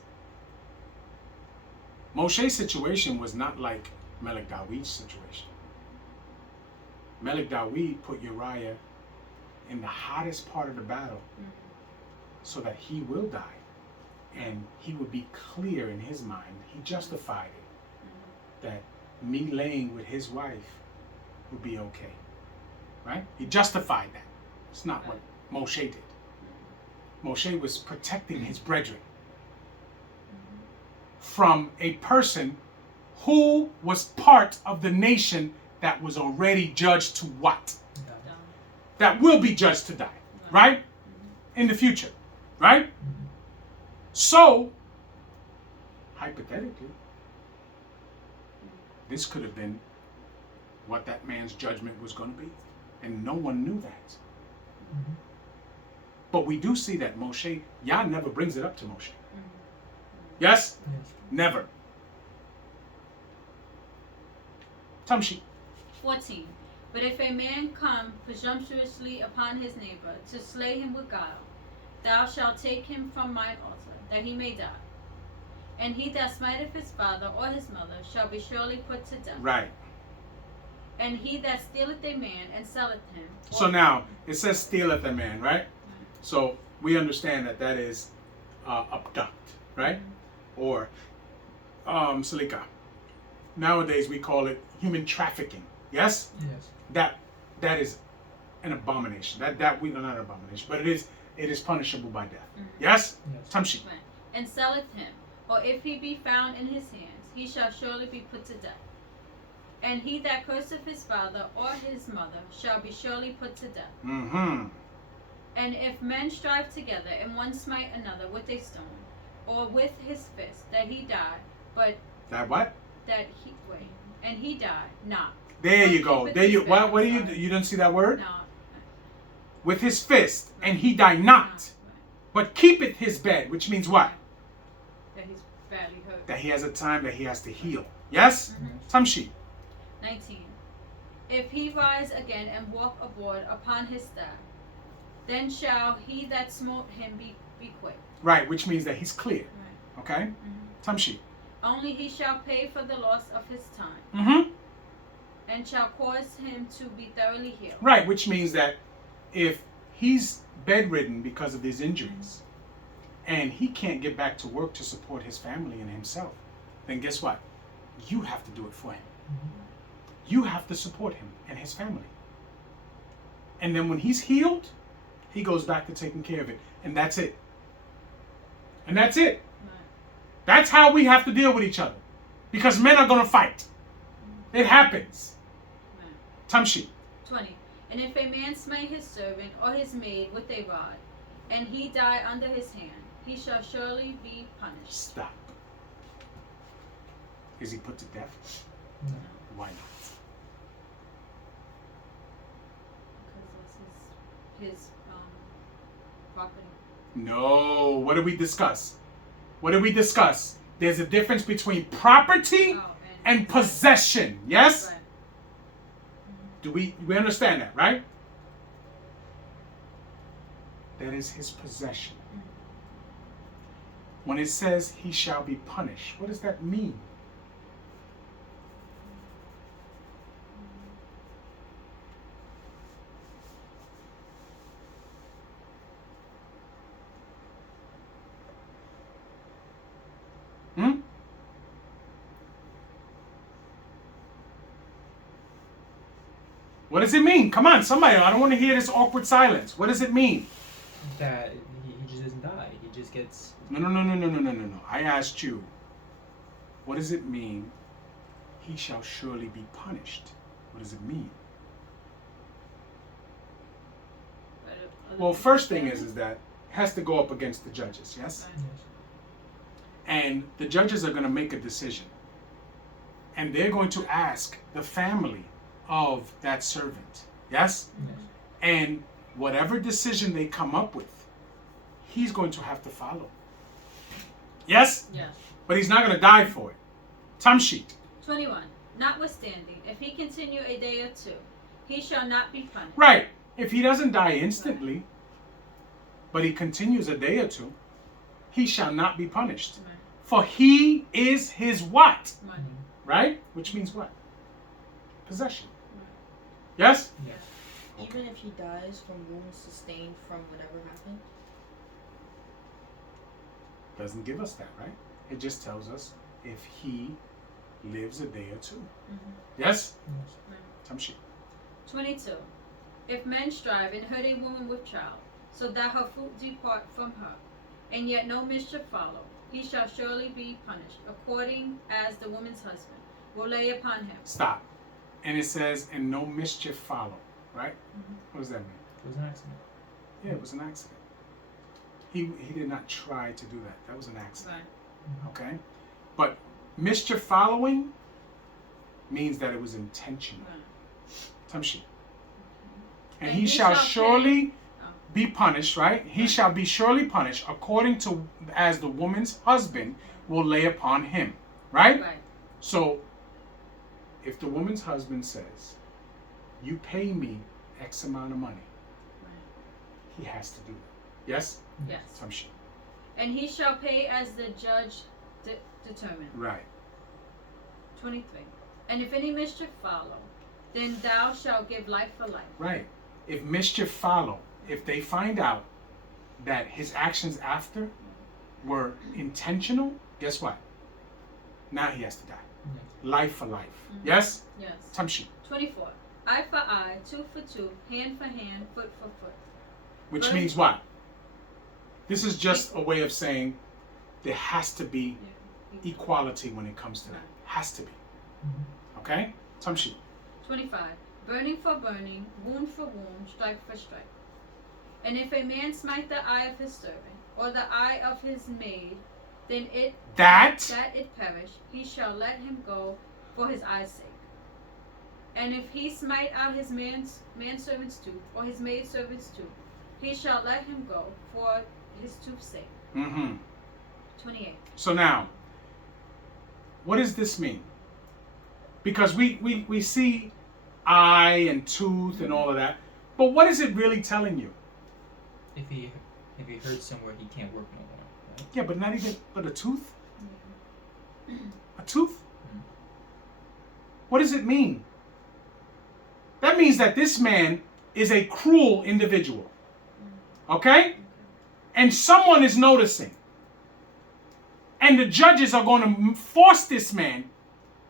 Moshe's situation was not like Melech Dawid's situation. Melech Dawid put Uriah in the hottest part of the battle so that he will die. And he would be clear in his mind. He justified it. That me laying with his wife would be okay. Right? He justified that. It's not what Moshe did. Moshe was protecting his brethren from a person who was part of the nation that was already judged to what? Yeah. That will be judged to die. Right? In the future. Right? So, hypothetically, this could have been what that man's judgment was going to be. And no one knew that. Mhm. But we do see that Moshe, Yah never brings it up to Moshe. Yes? Yes. Never. Tamshi. 14. But if a man come presumptuously upon his neighbor to slay him with guile, thou shalt take him from mine altar, that he may die. And he that smiteth his father or his mother shall be surely put to death. Right. And he that stealeth a man and selleth him. So now, it says stealeth a man, right? So we understand that that is abduct, right? Or salika. Nowadays we call it human trafficking. Yes? Yes. That is an abomination. That we not an abomination, but it is punishable by death. Yes? Yes. Tamshi. Right. And selleth him, or if he be found in his hands, he shall surely be put to death. And he that curseth his father or his mother shall be surely put to death. Mm-hmm. And if men strive together, and one smite another with a stone, or with his fist, that he die, but That what? that he and he die not. There you go. With There you. his What do fist, you? sorry. You didn't see that word? No. With his fist, and he die not, but keepeth his bed, which means what? That he's badly hurt. That he has a time that he has to heal. Yes? Tamshi. 19. if he rise again and walk abroad upon his staff, then shall he that smote him be quit. Right, which means that he's clear. Right. Okay? Tamshi. Only he shall pay for the loss of his time, Mm-hmm. and shall cause him to be thoroughly healed. Right, which means that if he's bedridden because of his injuries and he can't get back to work to support his family and himself, then guess what? You have to do it for him. You have to support him and his family. And then when he's healed, he goes back to taking care of it. And that's it. And that's it. That's how we have to deal with each other. Because men are going to fight. It happens. Tamshi. 20. And if a man smite his servant or his maid with a rod, and he die under his hand, he shall surely be punished. Stop. Is he put to death? No. Why not? Because that's his property. No. What did we discuss? What did we discuss? There's a difference between property and possession. Yes? Right. Do we understand that, right? That is his possession. When it says he shall be punished, what does that mean? What does it mean? Come on, somebody. I don't want to hear this awkward silence. What does it mean? That he just doesn't die. He just gets. No. I asked you. What does it mean? He shall surely be punished. What does it mean? Well, first thing is that it has to go up against the judges, yes? And the judges are going to make a decision. And they're going to ask the family of that servant, yes? And whatever decision they come up with, he's going to have to follow. Yes? Yes. But he's not going to die for it. Tamshi. 21. Notwithstanding, if he continue a day or two, he shall not be punished. Right. If he doesn't die instantly, but he continues a day or two, he shall not be punished. Right. For he is his what? Money. Right? Which means what? Possession. Right. Yes? Yes. Even if he dies from wounds sustained from whatever happened? Doesn't give us that, right? It just tells us if he lives a day or two. Yes? Tamshi. 22. If men strive and hurt a woman with child, so that her fruit depart from her, and yet no mischief follow, he shall surely be punished, according as the woman's husband will lay upon him. Stop. And it says, and no mischief follow, right? What does that mean? It was an accident. Yeah, it was an accident. He did not try to do that. That was an accident. Right. Okay? But mischief following means that it was intentional. Right. Tamshi. And And he he shall shall surely Oh. be punished, right? He shall be surely punished according to as the woman's husband will lay upon him, right? Right. So if the woman's husband says, you pay me X amount of money, Right. he has to do it. Yes? Yes. Tamshi. And he shall pay as the judge determined. Right. 23. And if any mischief follow, then thou shalt give life for life. Right. If mischief follow, if they find out that his actions after were intentional, guess what? Now he has to die. Life for life. Yes? Yes. Tamshi. 24. Eye for eye, tooth for tooth, hand for hand, foot for foot. Which Right. means what? This is just a way of saying there has to be equality when it comes to that. Has to be. Okay? Tamshi. 25. Burning for burning, wound for wound, strike for strike. And if a man smite the eye of his servant, or the eye of his maid, then that it perish, he shall let him go for his eye's sake. And if he smite out his manservant's tooth, or his maidservant's tooth, he shall let him go for his tooth's sake. 28. So now, what does this mean? Because we see eye and tooth and all of that. But what is it really telling you? If he hurts somewhere, he can't work no more. Right? Yeah, but not even, but a tooth? A tooth? What does it mean? That means that this man is a cruel individual. Okay? And someone is noticing. And the judges are going to force this man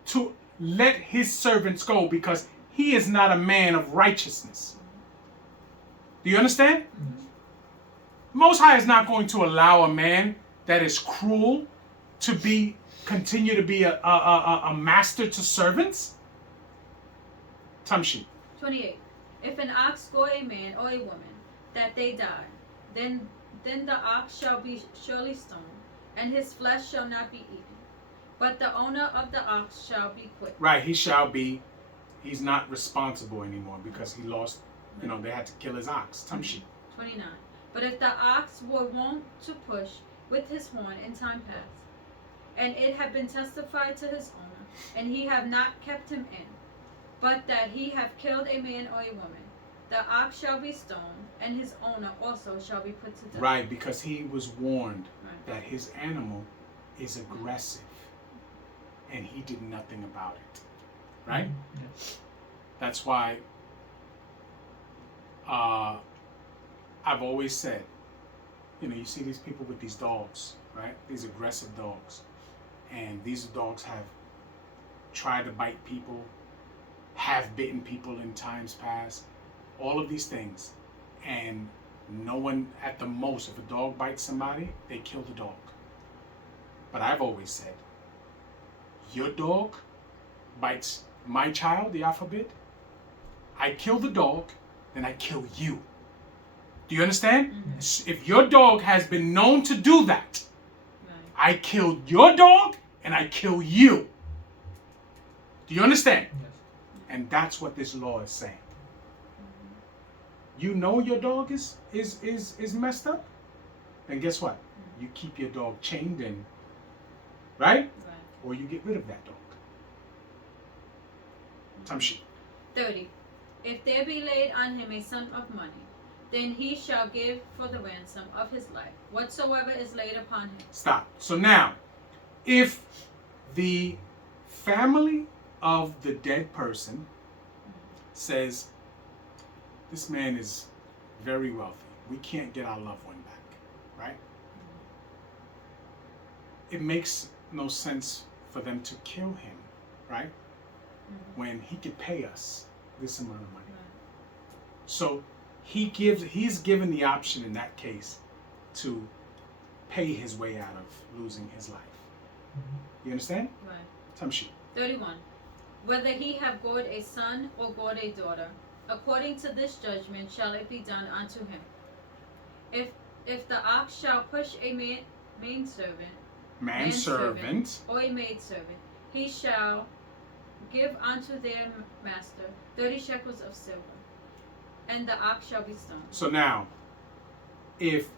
to let his servants go because he is not a man of righteousness. Do you understand? Most High is not going to allow a man that is cruel to continue to be a master to servants. Tamshi. 28. If an ox gore a man or a woman, that they die, then the ox shall be surely stoned, and his flesh shall not be eaten. But the owner of the ox shall be quit. Right, he's not responsible anymore because he lost, they had to kill his ox. Tamshi. 29. But if the ox were wont to push with his horn in time past, and it have been testified to his owner, and he have not kept him in, but that he have killed a man or a woman, the ox shall be stoned, and his owner also shall be put to death. Right, because he was warned that his animal is aggressive, and he did nothing about it. Right? Yes. That's why I've always said, you see these people with these dogs, right? These aggressive dogs. And these dogs have tried to bite people, have bitten people in times past, all of these things. And no one, at the most, if a dog bites somebody, they kill the dog. But I've always said, your dog bites my child, the alphabet, I kill the dog, then I kill you. Do you understand? If your dog has been known to do that, I kill your dog and I kill you. Do you understand? Yes. And that's what this law is saying. You know your dog is messed up, then guess what? You keep your dog chained in, right? Or you get rid of that dog. Tamshi. 30. If there be laid on him a sum of money, then he shall give for the ransom of his life whatsoever is laid upon him. Stop. So now, if the family of the dead person says, this man is very wealthy, we can't get our loved one back, right? It makes no sense for them to kill him, right? When he could pay us this amount of money. So he's given the option in that case to pay his way out of losing his life. You understand? Right. Tamshi. 31. Whether he have gored a son or gored a daughter, according to this judgment shall it be done unto him. If the ox shall push a manservant or a maidservant, he shall give unto their master 30 shekels of silver, and the ox shall be stoned. So now, if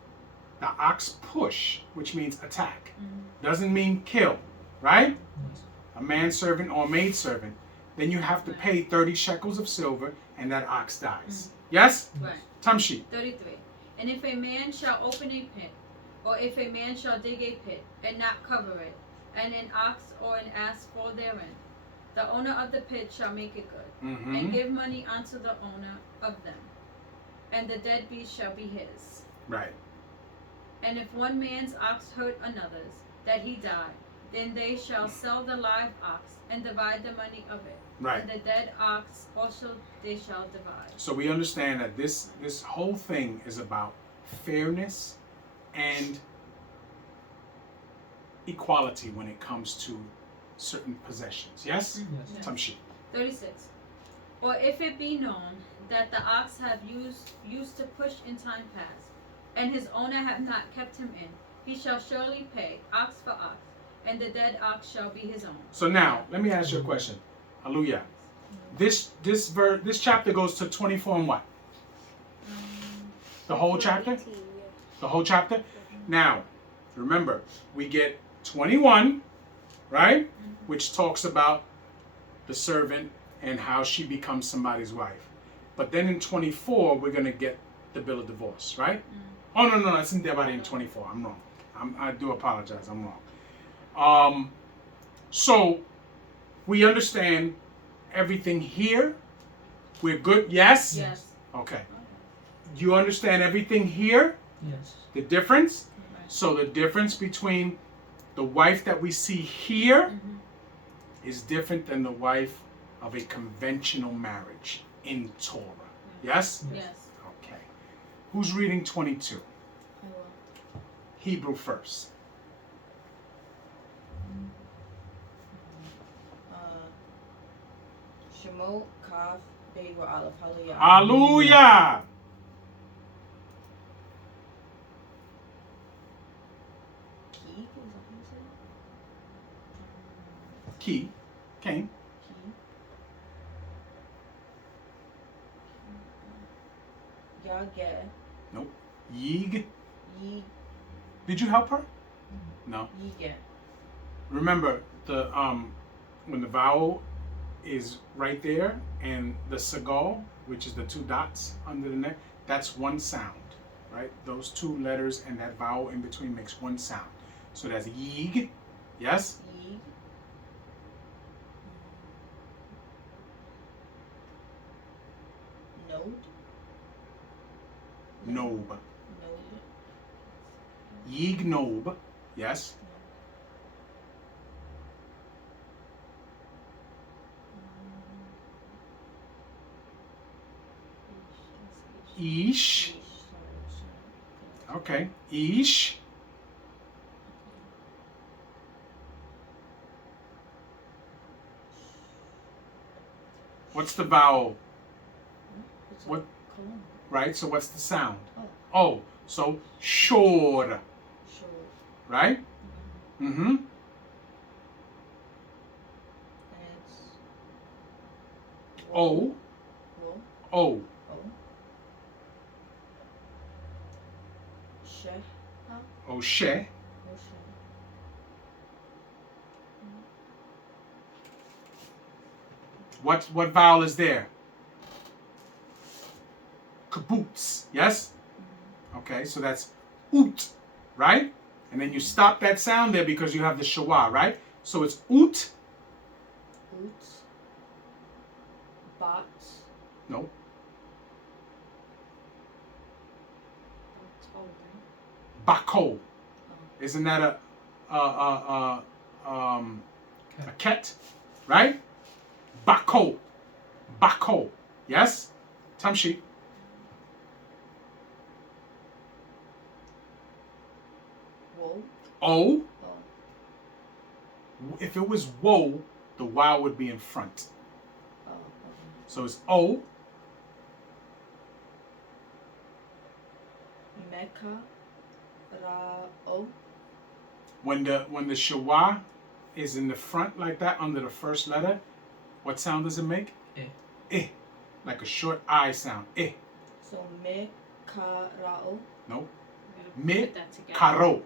the ox push, which means attack, doesn't mean kill, right? A manservant or a maidservant, then you have to pay 30 shekels of silver and that ox dies. Yes? Right. Tamshi. 33. And if a man shall open a pit, or if a man shall dig a pit, and not cover it, and an ox or an ass fall therein, the owner of the pit shall make it good, and give money unto the owner of them, and the dead beast shall be his. Right. And if one man's ox hurt another's, that he die, then they shall sell the live ox, and divide the money of it. Right. And the dead ox also they shall divide. So we understand that this whole thing is about fairness and equality when it comes to certain possessions. Yes? Yes. Tamshi. 36. Or if it be known that the ox have used to push in time past, and his owner have not kept him in, he shall surely pay ox for ox, and the dead ox shall be his own. So now, let me ask you a question. Hallelujah. This chapter goes to 24 and what? The whole chapter? 18, yeah. The whole chapter? Now, remember, we get 21, right? Which talks about the servant and how she becomes somebody's wife. But then in 24, we're going to get the bill of divorce, right? Oh, no, it's in Debari in 24. I'm wrong. I do apologize. I'm wrong. So we understand everything here. We're good? Yes? Yes. Okay. You understand everything here? Yes. The difference? Right. So the difference between the wife that we see here is different than the wife of a conventional marriage in Torah. Yes? Yes. Okay. Who's reading 22? I will. Hebrew first. Shemot, Kaf, Beit, or Aleph. Hallelujah. Hallelujah! Key? Is that what you said? Key. Cain. Key. Yageh. Nope. Yig. Yi. Did you help her? No. Yigeh. Remember the when the vowel is right there and the sagal, which is the two dots under the neck, that's one sound, right? Those two letters and that vowel in between makes one sound. So that's yig, yes? Yi. Node. Nob. Node. Yig nob, yes? Ish, okay. Ish, what's the vowel, It's What? a colon. right? So what's the sound? Oh. Oh, so shor, Sure. right? Mm-hmm. And it's. O, Wo. O, O. She. Oshe. Oshe. What vowel is there? Kibbutz, yes? Okay, so that's oot, right? And then you stop that sound there because you have the shawah, right? So it's oot, Oot. Bat. no, bako. Isn't that a ket, right? Bako, bako, yes? Tamshi. Wo. O. Oh. If it was woe, the wow would be in front. Oh. Okay. So it's O, Mecca. Ra. O. when the shawah is in the front like that under the first letter, what sound does it make? Eh. Eh. Like a short I sound. Eh. So me. Ka. Ra. O. No. Put Me that together. karo.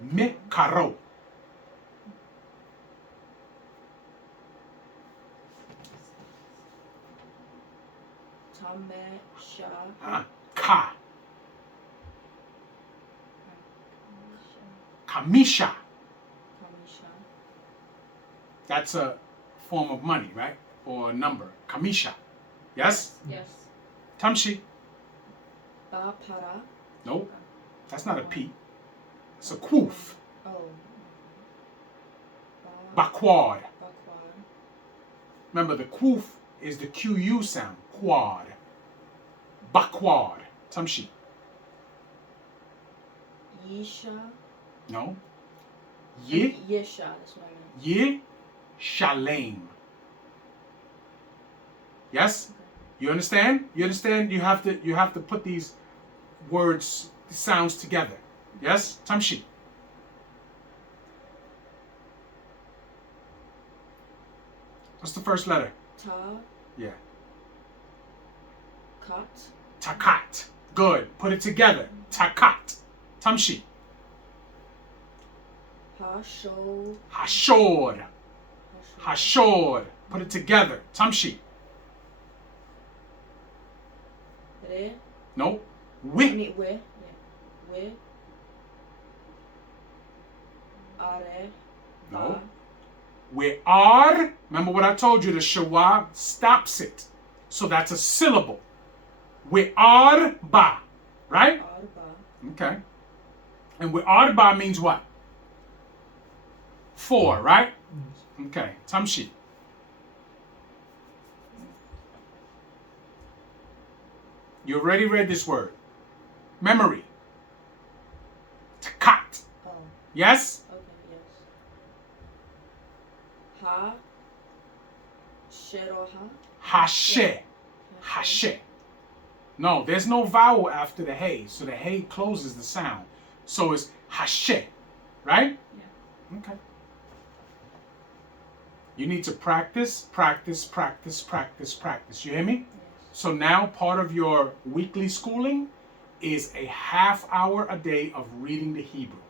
Me karo. Tame. Sha. Ka. Kamisha. Kamisha. That's a form of money, right? Or a number. Kamisha. Yes? Yes. Tamshi. Ba. Para. No. That's not a P. It's a kuf. Oh. Bakwad. Bakwad. Remember, the kuf is the QU sound. Quad. Bakwad. Tamshi. Yisha. No. Ye. Yesha. That's what I meant. Ye. Shalem. Yes? You understand? You understand? You have to put these words, sounds together. Yes? Tamshi. What's the first letter? Ta. Yeah. Kat. Takat. Good. Put it together. Takat. Tamshi. Ha. Sho. Hashor. Hashod. Put it together. Tamshi. Re. No. I We. mean, we. Yeah. We. Are. No. We are. Remember what I told you. The shawab stops it. So that's a syllable. We are ba. Right? Arba. Okay. And we are ba means what? 4, right? Yes. Okay. Tamshi. You already read this word. Memory. Takat. Oh. Yes? Okay. Yes. Ha. Sheroha. Hashe. Hashe. No, there's no vowel after the hey, so the hey closes the sound. So it's hashe, right? Yeah. Okay. You need to practice, practice, practice, practice, practice. You hear me? Yes. So now part of your weekly schooling is a half hour a day of reading the Hebrew.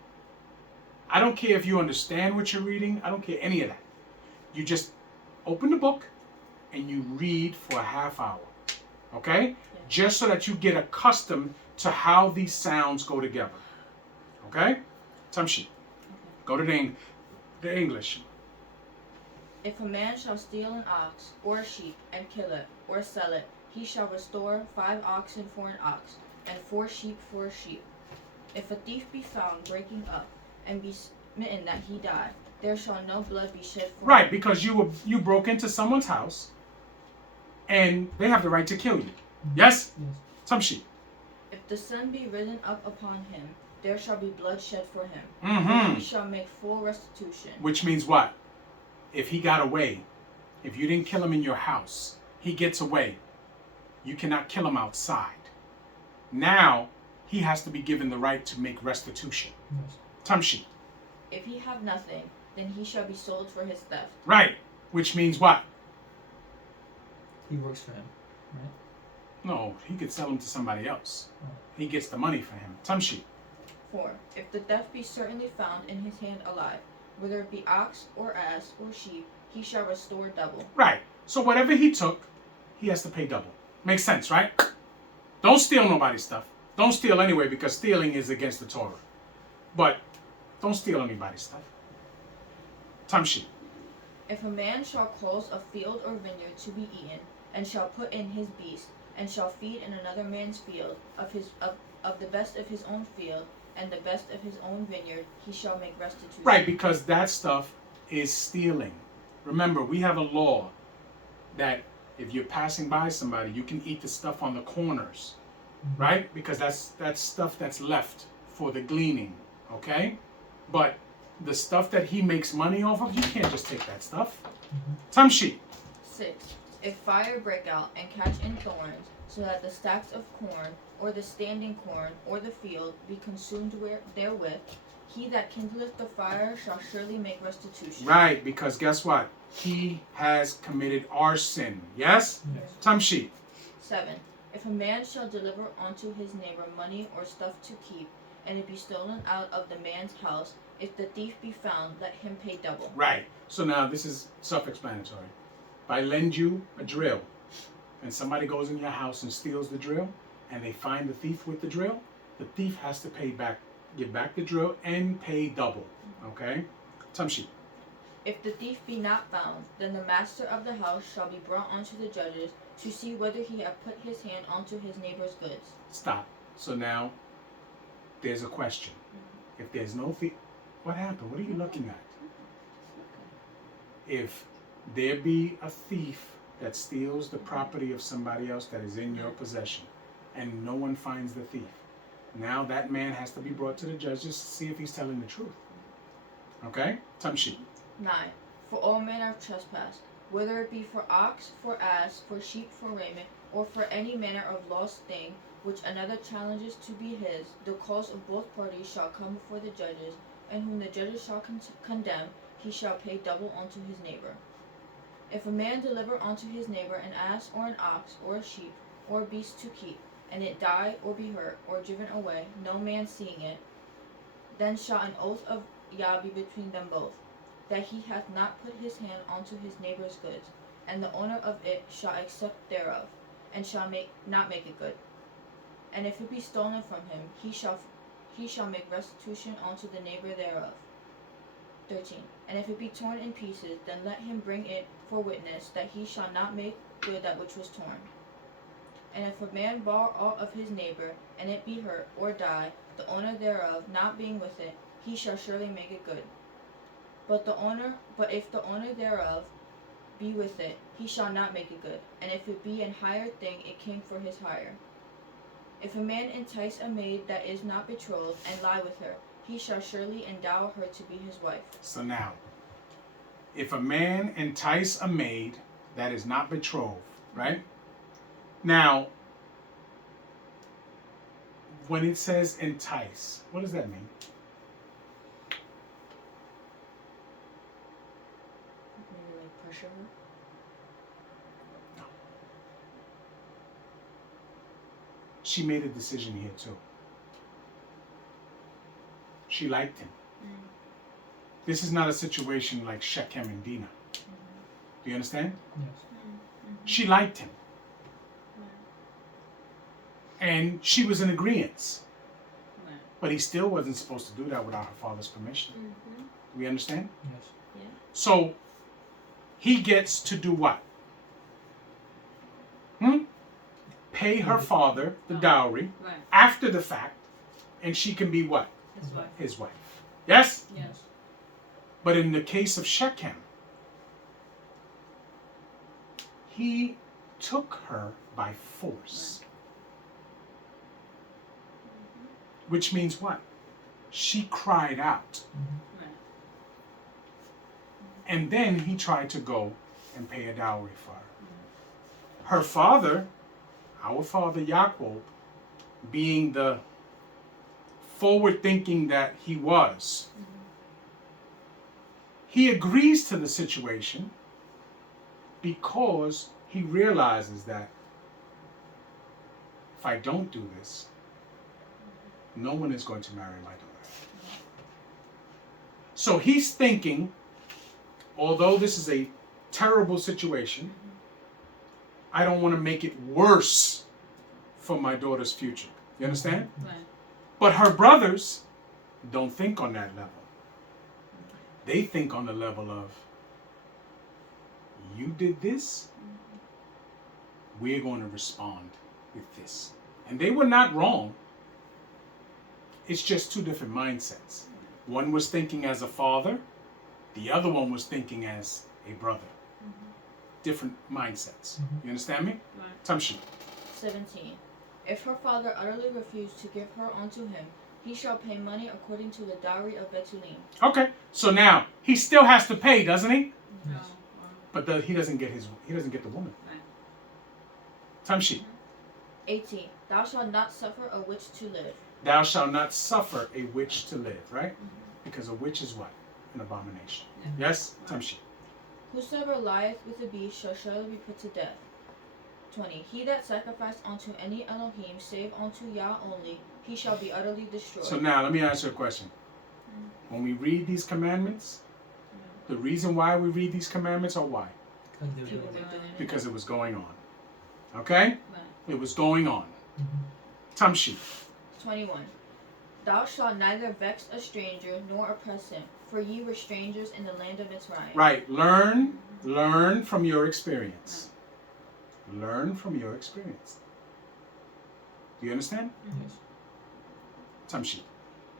I don't care if you understand what you're reading. I don't care any of that. You just open the book and you read for a half hour. Okay? Just so that you get accustomed to how these sounds go together. Okay? Tamshi. Go to the English. If a man shall steal an ox or a sheep and kill it or sell it, he shall restore 5 oxen for an ox and 4 sheep for a sheep. If a thief be found breaking up and be smitten that he die, there shall no blood be shed for Right, him. because you broke into someone's house and they have the right to kill you. Yes? Yes. Tamshi. If the sun be risen up upon him, there shall be blood shed for him. Mm-hmm. He shall make full restitution. Which means what? If he got away, if you didn't kill him in your house, he gets away. You cannot kill him outside. Now, he has to be given the right to make restitution. Yes. Tamshi. If he have nothing, then he shall be sold for his theft. Right. Which means what? He works for him, right? No, he could sell him to somebody else. Oh. He gets the money for him. Tamshi. 4. If the theft be certainly found in his hand alive, whether it be ox or ass or sheep, he shall restore double. Right. So whatever he took, he has to pay double. Makes sense, right? Don't steal nobody's stuff. Don't steal anyway because stealing is against the Torah. But don't steal anybody's stuff. Tamshi. If a man shall cause a field or vineyard to be eaten, and shall put in his beast, and shall feed in another man's field of the best of his own field, and the best of his own vineyard, he shall make restitution. Right, because that stuff is stealing. Remember, we have a law that if you're passing by somebody, you can eat the stuff on the corners, right? Because that's stuff that's left for the gleaning, okay? But the stuff that he makes money off of, you can't just take that stuff. Tamshi. 6. If fire break out and catch in thorns, so that the stacks of corn, or the standing corn, or the field be consumed therewith, he that kindleth the fire shall surely make restitution. Right, because guess what? He has committed arson. Yes? Yes. Tamshi. 7. If a man shall deliver unto his neighbor money or stuff to keep, and it be stolen out of the man's house, if the thief be found, let him pay double. Right. So now this is self-explanatory. If I lend you a drill, and somebody goes in your house and steals the drill, and they find the thief with the drill, the thief has to give back the drill and pay double. Okay? Tamshi. If the thief be not found, then the master of the house shall be brought unto the judges to see whether he have put his hand unto his neighbor's goods. Stop. So now there's a question. If there's no thief, what happened? What are you looking at? If there be a thief that steals the property of somebody else that is in your possession, and no one finds the thief, now that man has to be brought to the judges to see if he's telling the truth. Okay? Tamshi. 9. For all manner of trespass, whether it be for ox, for ass, for sheep, for raiment, or for any manner of lost thing, which another challenges to be his, the cause of both parties shall come before the judges, and whom the judges shall condemn, he shall pay double unto his neighbor. If a man deliver unto his neighbor an ass or an ox or a sheep or a beast to keep, and it die or be hurt or driven away, no man seeing it, then shall an oath of Yah be between them both. that he hath not put his hand unto his neighbour's goods, and the owner of it shall accept thereof, and shall not make it good. And if it be stolen from him, he shall make restitution unto the neighbour thereof. 13. And if it be torn in pieces, then let him bring it for witness that he shall not make good that which was torn. And if a man borrow aught of his neighbour, and it be hurt or die, the owner thereof not being with it, he shall surely make it good. But if the owner thereof be with it, he shall not make it good. And if it be an hired thing, it came for his hire. If a man entice a maid that is not betrothed, and lie with her, he shall surely endow her to be his wife. So now, if a man entice a maid that is not betrothed, right? Now, when it says entice, what does that mean? Maybe like pressure her. She made a decision here too. She liked him. This is not a situation like Shechem and Dinah. Do you understand? Yes. She liked him. And she was in agreement. But he still wasn't supposed to do that without her father's permission. Do we understand? Yes. So he gets to do what? Pay her father the dowry Right. after the fact, and she can be what? His wife. His wife. Yes? Yes. But in the case of Shechem, he took her by force. Which means what? She cried out. Right. And then he tried to go and pay a dowry for her. Her father, our father Yaakov, being the forward thinking that he was, he agrees to the situation because he realizes that if I don't do this, no one is going to marry my daughter. So he's thinking, although this is a terrible situation, I don't want to make it worse for my daughter's future. You understand? Right. But her brothers don't think on that level. They think on the level of, you did this, we're going to respond with this. And they were not wrong. It's just two different mindsets. One was thinking as a father, the other one was thinking as a brother. Different mindsets. You understand me? Right. Tamshi. 17. If her father utterly refuse to give her unto him, he shall pay money according to the dowry of Bethulim. Okay, so now he still has to pay, doesn't he? No. But he doesn't get the woman. Right. Tamshi. 18. Thou shalt not suffer a witch to live. Thou shalt not suffer a witch to live, right? Because a witch is what? An abomination. Yeah. Yes? Tamshi. Whosoever lieth with the beast shall surely be put to death. 20. He that sacrificed unto any Elohim save unto Yah only, he shall be utterly destroyed. So now let me ask you a question. When we read these commandments, the reason why we read these commandments are why? Because it was going on. Okay? Right. It was going on. Tamshi. 21. Thou shalt neither vex a stranger nor oppress him, for ye were strangers in the land of Mitzrayim. Right. Learn from your experience. Learn from your experience. Do you understand? Yes. Tamshi.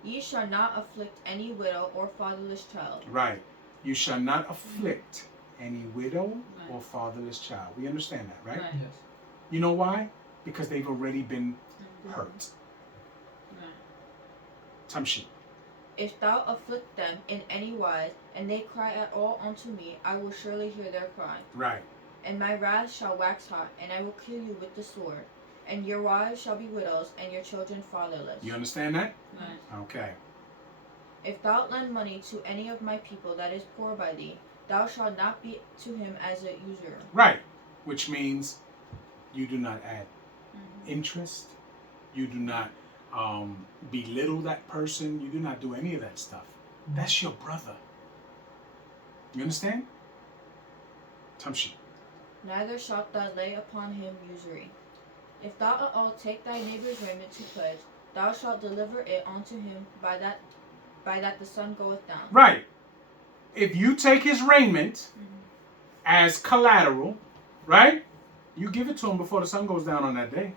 Ye shall not afflict any widow or fatherless child. Right. You shall not afflict any widow or fatherless child. We understand that, right? Right. Yes. You know why? Because they've already been hurt. Right. Tamshi. If thou afflict them in any wise, and they cry at all unto me, I will surely hear their cry. Right. And my wrath shall wax hot, and I will kill you with the sword. And your wives shall be widows, and your children fatherless. You understand that? Right. Okay. If thou lend money to any of my people that is poor by thee, thou shalt not be to him as a usurer. Right. Which means you do not add interest. You do not belittle that person. You do not do any of that stuff. That's your brother. You understand? Tamshi. Neither shalt thou lay upon him usury. If thou at all take thy neighbor's raiment to pledge, thou shalt deliver it unto him by that the sun goeth down. Right. If you take his raiment as collateral, right? You give it to him before the sun goes down on that day.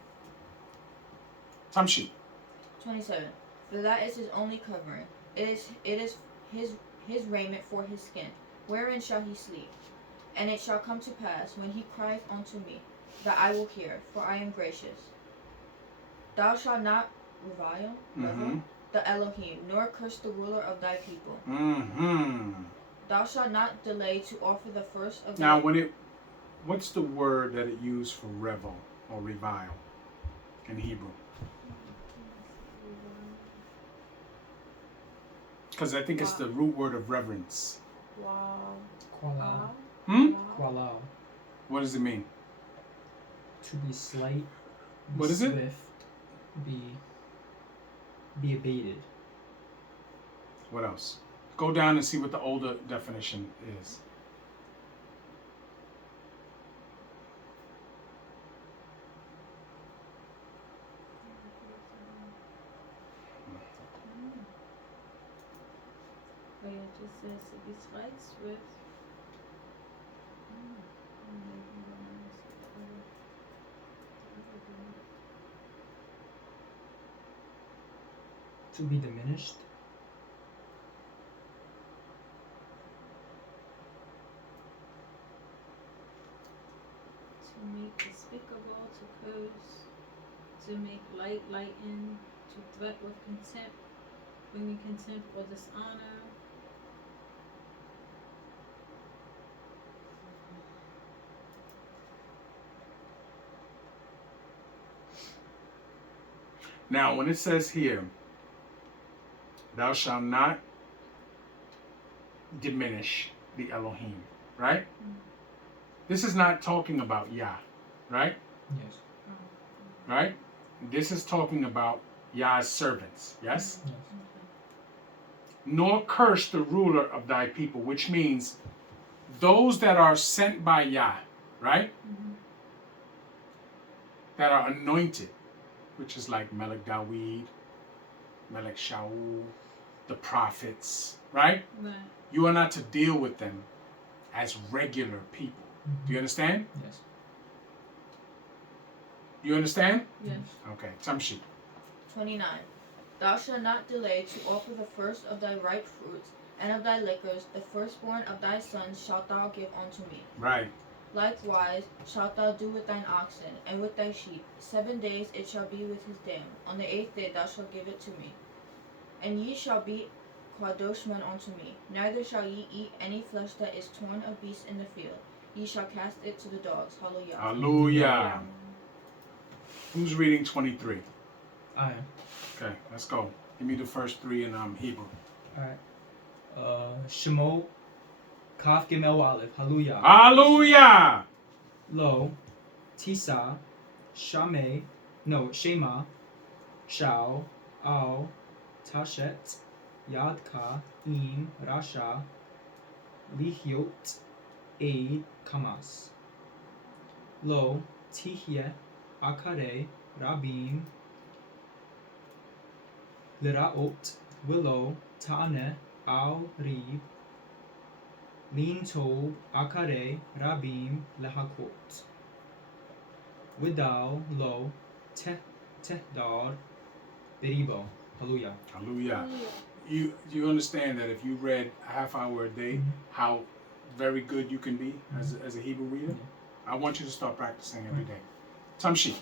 Tamshi. 27. For that is his only covering. It is his raiment for his skin. Wherein shall he sleep? And it shall come to pass, when he crieth unto me, that I will hear, for I am gracious. Thou shalt not revile the Elohim, nor curse the ruler of thy people. Thou shalt not delay to offer the first of Now, what's the word that it used for revel or revile in Hebrew? Because I think it's the root word of reverence. Wow. Qualal. Qualal. What does it mean? To be slight. Be What is it? swift, be abated. What else? Go down and see what the older definition is. But it just says to be slight, swift. To be diminished. To make despicable, to curse, to make light lighten, to threat with contempt, bringing contempt or dishonor. Now, when it says here, thou shalt not diminish the Elohim, right? This is not talking about Yah, right? Yes. Right? This is talking about Yah's servants, yes? Yes. Nor curse the ruler of thy people, which means those that are sent by Yah, right? That are anointed, which is like Melech Dawid, Melech Shaul, the prophets, right? Right. You are not to deal with them as regular people. Do you understand? Yes. You understand? Yes. Okay, Tamshi. 29. Thou shalt not delay to offer the first of thy ripe fruits, and of thy liquors, the firstborn of thy sons shalt thou give unto me. Right. Likewise shalt thou do with thine oxen, and with thy sheep. 7 days it shall be with his dam. On the 8th day thou shalt give it to me. And ye shall be Kadoshmen unto me. Neither shall ye eat any flesh that is torn of beasts in the field. Ye shall cast it to the dogs. Hallelujah. Hallelujah. Who's reading 23? I am. Okay, let's go. Give me the first three in Hebrew. Alright. Shemot, Kaf Gimel Aleph. Hallelujah. Hallelujah. Lo, Tisa, Shema, Shao, Al, Tashet, Yadka, Im, Rasha, Lihyot, Eid, Kamas. Lo, Tihye, Akare, Rabim, Liraot, Willow, Ta'ane, Al, Rib, Lin Tob, Akare, Rabim, Lehakot. Widal, Lo, Tehdar, Beribo. Hallelujah. Hallelujah. You understand that if you read a half hour a day, how very good you can be as a Hebrew reader? I want you to start practicing every day. Tamshi.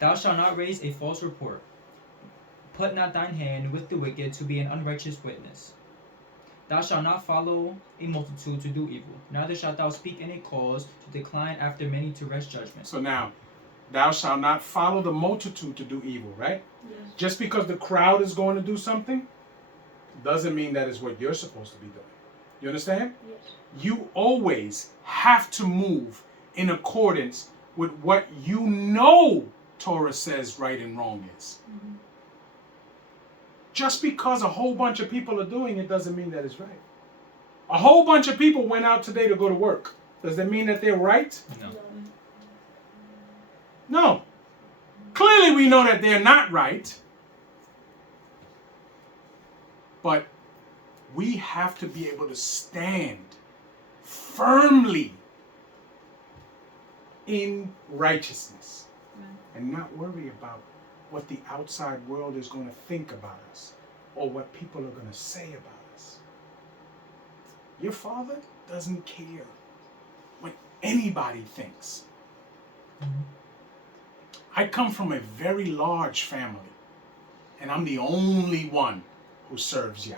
Thou shalt not raise a false report. Put not thine hand with the wicked to be an unrighteous witness. Thou shalt not follow a multitude to do evil, neither shalt thou speak in a cause to decline after many to wrest judgment. So now, thou shalt not follow the multitude to do evil, right? Yes. Just because the crowd is going to do something doesn't mean that is what you're supposed to be doing. You understand? Yes. You always have to move in accordance with what you know Torah says right and wrong is. Just because a whole bunch of people are doing it doesn't mean that it's right. A whole bunch of people went out today to go to work. Does that mean that they're right? No. No. Clearly we know that they're not right. But we have to be able to stand firmly in righteousness and not worry about what the outside world is going to think about us or what people are going to say about us. Your father doesn't care what anybody thinks. I come from a very large family, and I'm the only one who serves Yah.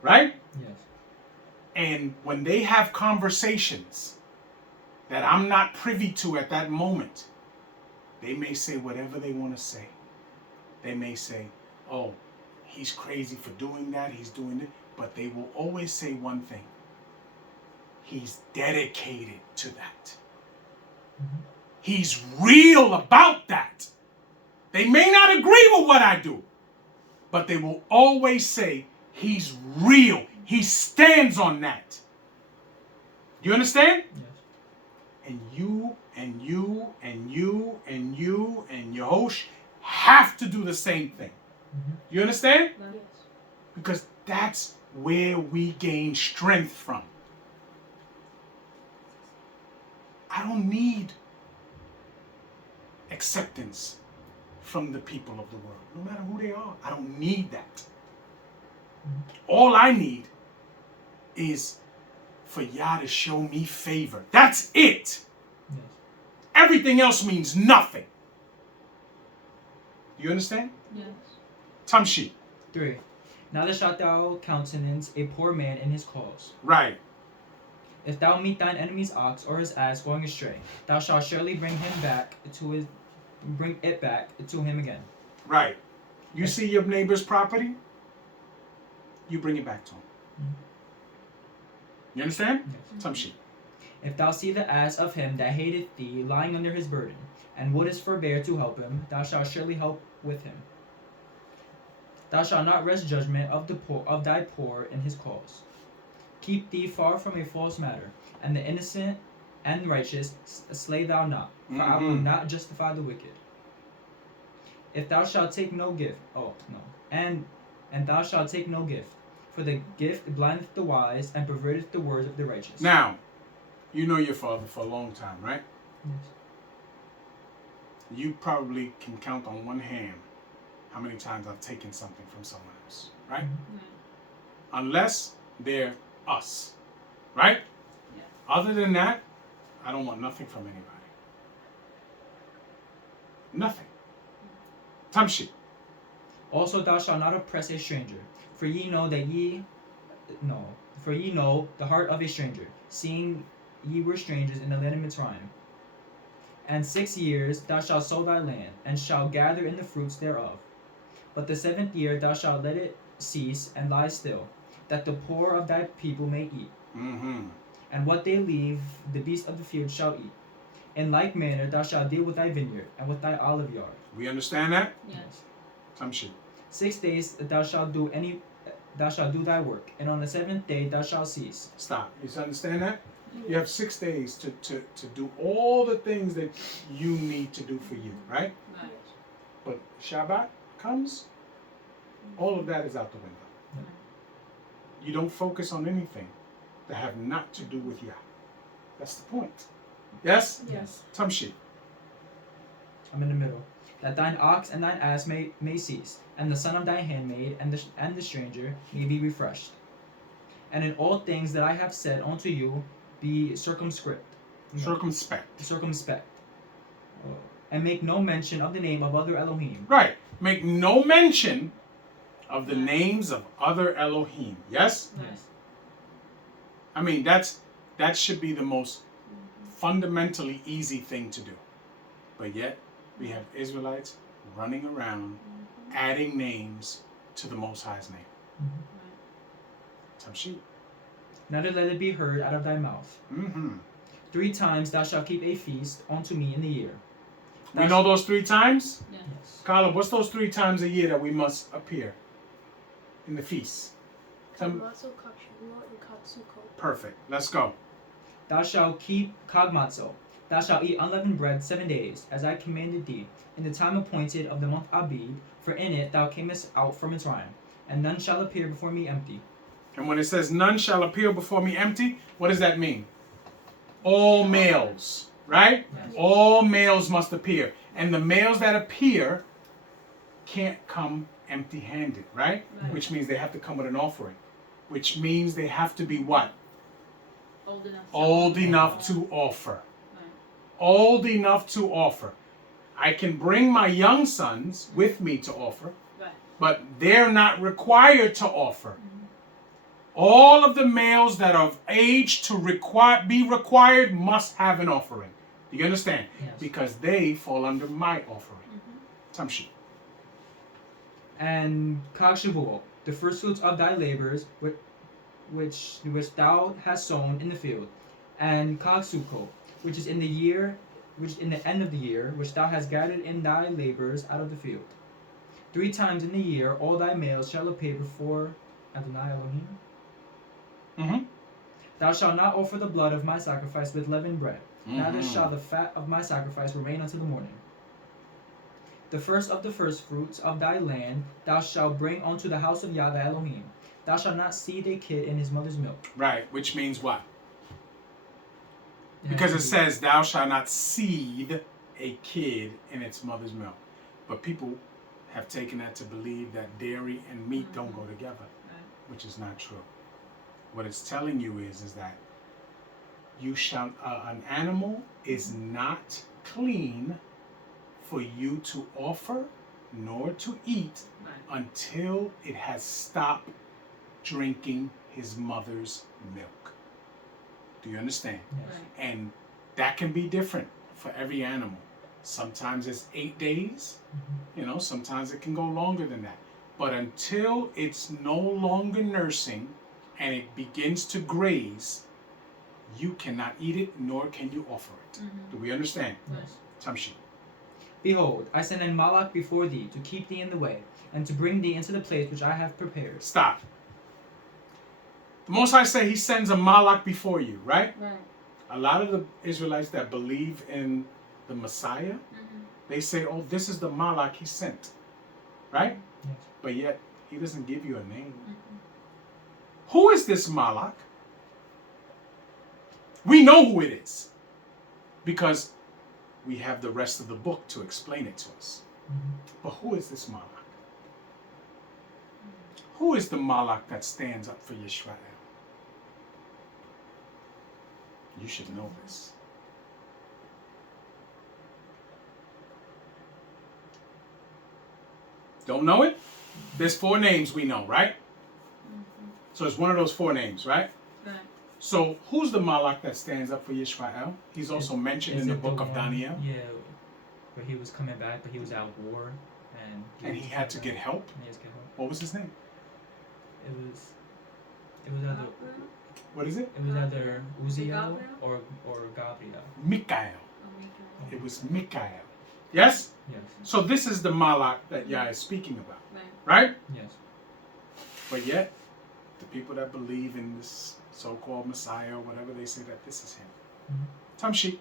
Right? Yes. And when they have conversations that I'm not privy to at that moment, they may say whatever they want to say. They may say, oh, he's crazy for doing that, he's doing it. But they will always say one thing. He's dedicated to that. He's real about that. They may not agree with what I do, but they will always say, he's real. He stands on that. You understand? Yes. And you and you and you and you and Yehosh have to do the same thing. You understand? Yes. Because that's where we gain strength from. I don't need acceptance from the people of the world, no matter who they are. I don't need that. All I need is for Yah to show me favor. That's it. Yes. Everything else means nothing. You understand? Yes. Tamshi. 3. Neither shalt thou countenance a poor man in his cause. Right. If thou meet thine enemy's ox or his ass going astray, thou shalt surely bring it back to him again. Right. You see your neighbor's property, you bring it back to him. You understand? Yes. Tamshi. If thou see the ass of him that hateth thee lying under his burden, and wouldest forbear to help him, thou shalt surely help with him. Thou shalt not wrest judgment of thy poor in his cause. Keep thee far from a false matter, and the innocent and righteous slay thou not, for I will not justify the wicked. If thou shalt take no gift, and thou shalt take no gift, for the gift blindeth the wise and perverteth the words of the righteous. Now, you know your father for a long time, right? Yes. You probably can count on one hand how many times I've taken something from someone else, right? Unless they're us, right? Yeah. Other than that, I don't want nothing from anybody. Nothing. Tamshi. Also thou shalt not oppress a stranger, for ye know the heart of a stranger, seeing ye were strangers in the land of Mitzrayim. And 6 years thou shalt sow thy land, and shalt gather in the fruits thereof. But the 7th year thou shalt let it cease and lie still, that the poor of thy people may eat. And what they leave, the beasts of the field shall eat. In like manner thou shalt deal with thy vineyard and with thy olive yard. We understand that? Yes. Tamshi. 6 days thou shalt do thy work, and on the 7th day thou shalt cease. Stop. You understand that? You have 6 days to do all the things that you need to do for you, right? Right. But Shabbat comes, all of that is out the window. You don't focus on anything that have not to do with Yah. That's the point. Yes? Yes. Tamshi. I'm in the middle. That thine ox and thine ass may cease, and the son of thy handmaid and the stranger may be refreshed. And in all things that I have said unto you, be circumspect. And make no mention of the name of other Elohim. Right. Make no mention of the names of other Elohim. Yes? Yes. I mean, that should be the most fundamentally easy thing to do. But yet, we have Israelites running around, adding names to the Most High's name. Tamshi. Neither let it be heard out of thy mouth. 3 times thou shalt keep a feast unto me in the year. We know those 3 times? Yes. Caleb, what's those 3 times a year that we must appear in the feast? Kagmatsu, Kakshuo, and Katsuko. Perfect. Let's go. Thou shalt keep Kagmatsu. Thou shalt eat unleavened bread 7 days, as I commanded thee, in the time appointed of the month Abib, for in it thou camest out from Mitzrayim, and none shall appear before me empty. And when it says none shall appear before me empty, what does that mean? All males, right? Yes. All males must appear. And the males that appear can't come empty-handed, right? Right. Which means they have to come with an offering. Which means they have to be what? Old enough. Old enough to offer. Right. Old enough to offer. I can bring my young sons with me to offer, Right. but they're not required to offer. All of the males that are of age to be required must have an offering. Do you understand? Yes. Because they fall under my offering. Tamshi. And Kagshavuo, the first fruits of thy labors, which thou hast sown in the field, and Kagsuko, which is in the end of the year, which thou hast gathered in thy labors out of the field. 3 times in the year all thy males shall appear before Adonai Elohim. Mm-hmm. Thou shalt not offer the blood of my sacrifice with leavened bread, neither shall the fat of my sacrifice remain until the morning. The first of the first fruits of thy land thou shalt bring unto the house of Yah thy Elohim. Thou shalt not seethe a kid in his mother's milk. Right, which means what? Because it says, thou shalt not seethe a kid in its mother's milk. But people have taken that to believe that dairy and meat don't go together, which is not true. What it's telling you is that you shall, an animal is not clean for you to offer nor to eat until it has stopped drinking his mother's milk. Do you understand? Yes. And that can be different for every animal. Sometimes it's 8 days, sometimes it can go longer than that. But until it's no longer nursing and it begins to graze, you cannot eat it, nor can you offer it. Do we understand? Yes. Tamshi. Behold, I send a Malach before thee to keep thee in the way, and to bring thee into the place which I have prepared. Stop. The Most High say he sends a Malach before you, right? Right. A lot of the Israelites that believe in the Messiah, they say, oh, this is the Malach he sent, right? Yes. But yet, he doesn't give you a name. Who is this Malach? We know who it is because we have the rest of the book to explain it to us. But who is this Malach? Who is the Malach that stands up for Yisrael? You should know this. Don't know it? There's 4 names we know, right? So it's one of those 4 names, right? Right. So who's the Malach that stands up for Yisrael? He's also mentioned in the it book of one- Daniel. Yeah, where he was coming back, but he was at war, and And he had to get help. And he had to get help. What was his name? It was either What is it? Uziel Gabriel? or Gabriel. Mikael. It was Mikael. Yes? Yes. So this is the Malach that Yah is speaking about, Right. right? Yes. But yet, the people that believe in this so-called Messiah or whatever, they say that this is him. Tamshi.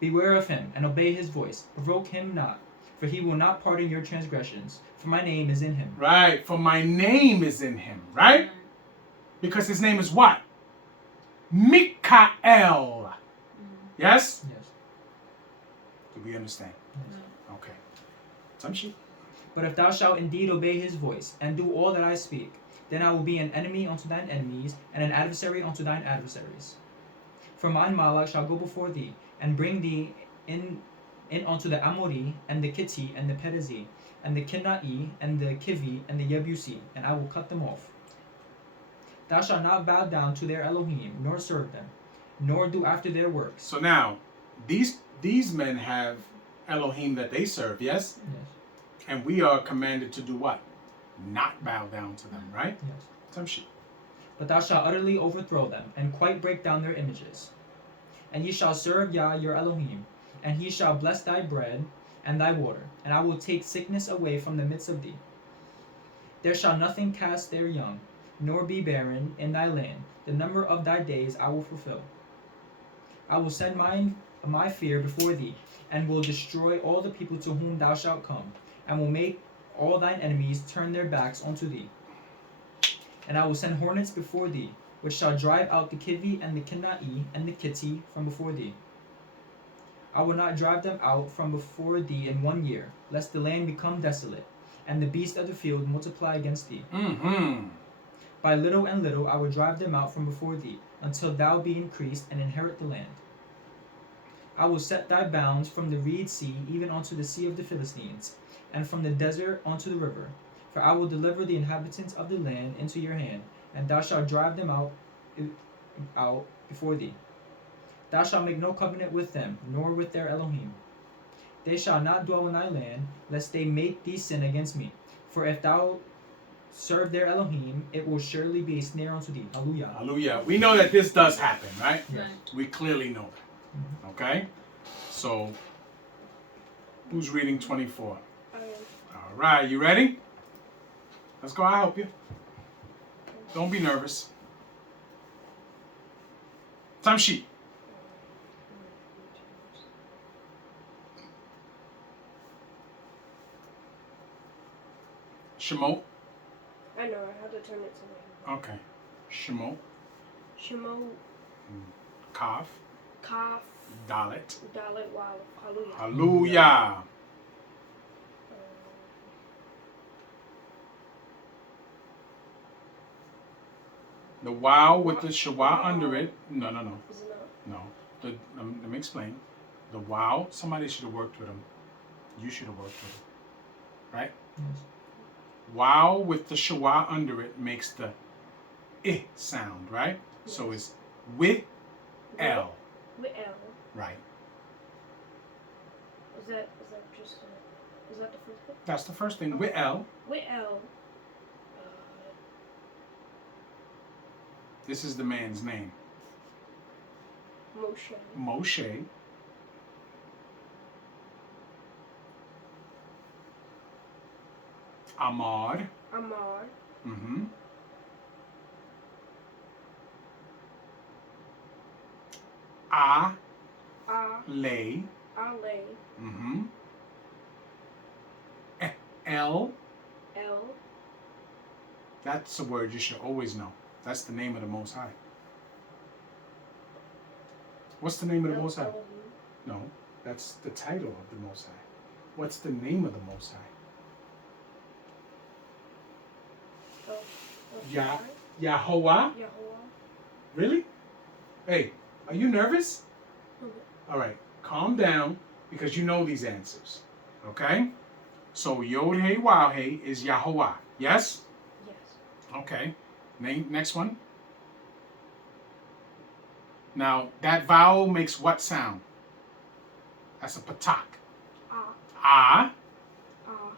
Beware of him, and obey his voice. Provoke him not, for he will not pardon your transgressions, for my name is in him. Right, for my name is in him, right? Because his name is what? Mikael. Yes? Yes. Do we understand? Yes. Okay. Tamshi. But if thou shalt indeed obey his voice, and do all that I speak, then I will be an enemy unto thine enemies, and an adversary unto thine adversaries. For mine Malach shall go before thee, and bring thee in unto the Amori, and the Kitti, and the Perizi, and the Kenai, and the Kivi, and the Yebusi, and I will cut them off. Thou shalt not bow down to their Elohim, nor serve them, nor do after their works. So now, these men have Elohim that they serve, yes? Yes. And we are commanded to do what? Not bow down to them, right? Yes. Tamshi. But thou shalt utterly overthrow them, and quite break down their images. And ye shall serve Yah your Elohim, and he shall bless thy bread and thy water, and I will take sickness away from the midst of thee. There shall nothing cast their young, nor be barren in thy land. The number of thy days I will fulfill. I will send my fear before thee, and will destroy all the people to whom thou shalt come, and will make all thine enemies turn their backs unto thee. And I will send hornets before thee, which shall drive out the Kivi and the Kenai and the Kitti from before thee. I will not drive them out from before thee in 1 year, lest the land become desolate, and the beasts of the field multiply against thee. Mm-hmm. By little and little I will drive them out from before thee, until thou be increased and inherit the land. I will set thy bounds from the reed sea even unto the sea of the Philistines, and from the desert unto the river. For I will deliver the inhabitants of the land into your hand, and thou shalt drive them out before thee. Thou shalt make no covenant with them, nor with their Elohim. They shall not dwell in thy land, lest they make thee sin against me. For if thou serve their Elohim, it will surely be a snare unto thee. Hallelujah. Hallelujah. We know that this does happen, right? Yes. We clearly know that. Okay? So, who's reading 24? All right, you ready? Let's go. I'll help you. Don't be nervous. Time sheet. Shemot. I know, I have to turn it to me. Okay. Shemot. Shemo, Kaf. Kaf, Dalet. Dalet, Wow, Hallelujah. Hallelujah. The wow with the shawa under it. No. Is it not? No. Let me explain. The wow, somebody should have worked with him. You should have worked with him. Right? Yes. Wow with the shawa under it makes the I sound, right? Yes. So it's with L. With L. Right. Is that just, is that the first one? That's the first thing. With L. With L. This is the man's name. Moshe. Moshe. Amar. Amar. Mm-hmm. A. Ale. Mm-hmm. L. L. That's a word you should always know. That's the name of the Most High. What's the name of the Most High? Elohim. No, that's the title of the Most High. What's the name of the Most High? Yahweh? Yahweh. Really? Hey, are you nervous? Okay. All right, calm down because you know these answers. Okay? So Yod Hey Waw Hey is Yahweh. Yes? Yes. Okay. Next one. Now that vowel makes what sound? That's a patak. Ah. Ah. Ah.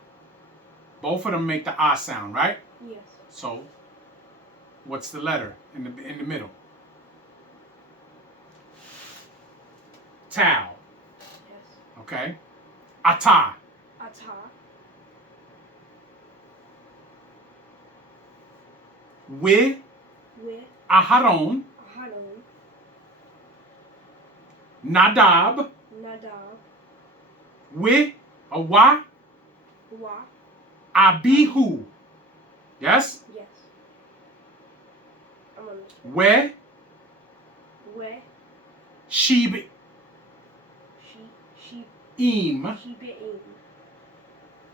Both of them make the ah sound, right? Yes. So, what's the letter in the middle? Tau. Yes. Okay. Ata. Ata. With With Aharon. Aharon. Nadab. Nadab. With Awa. Wa. Abihu. Yes? Yes. I'm on this. Where Where. Shib Sheep. Im. Sheep-im.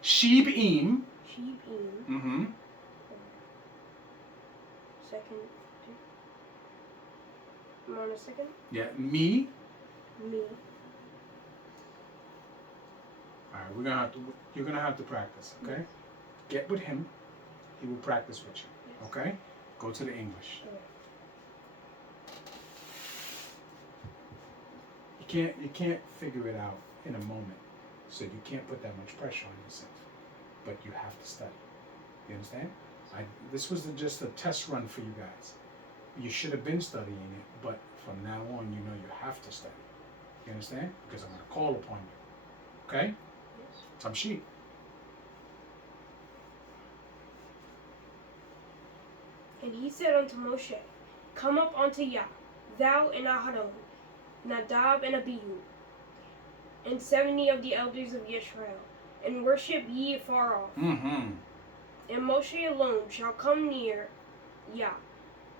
Shib'im. Sheep-im. Mm-hmm. Second. I'm on a second. Yeah. Me. Me. All right. You're gonna have to practice. Okay. Get with him. He will practice with you. Yes. Okay. Go to the English. Okay. You can't figure it out in a moment, so you can't put that much pressure on yourself. But you have to study. You understand? This was just a test run for you guys. You should have been studying it, but from now on, you know you have to study. You understand? Because I'm going to call upon you. Okay? Yes. Tamshi. And he said unto Moshe, Come up unto Yah, thou and Aharon, Nadab and Abihu, and 70 of the elders of Israel, and worship ye afar off. Mm-hmm. And Moshe alone shall come near Yah,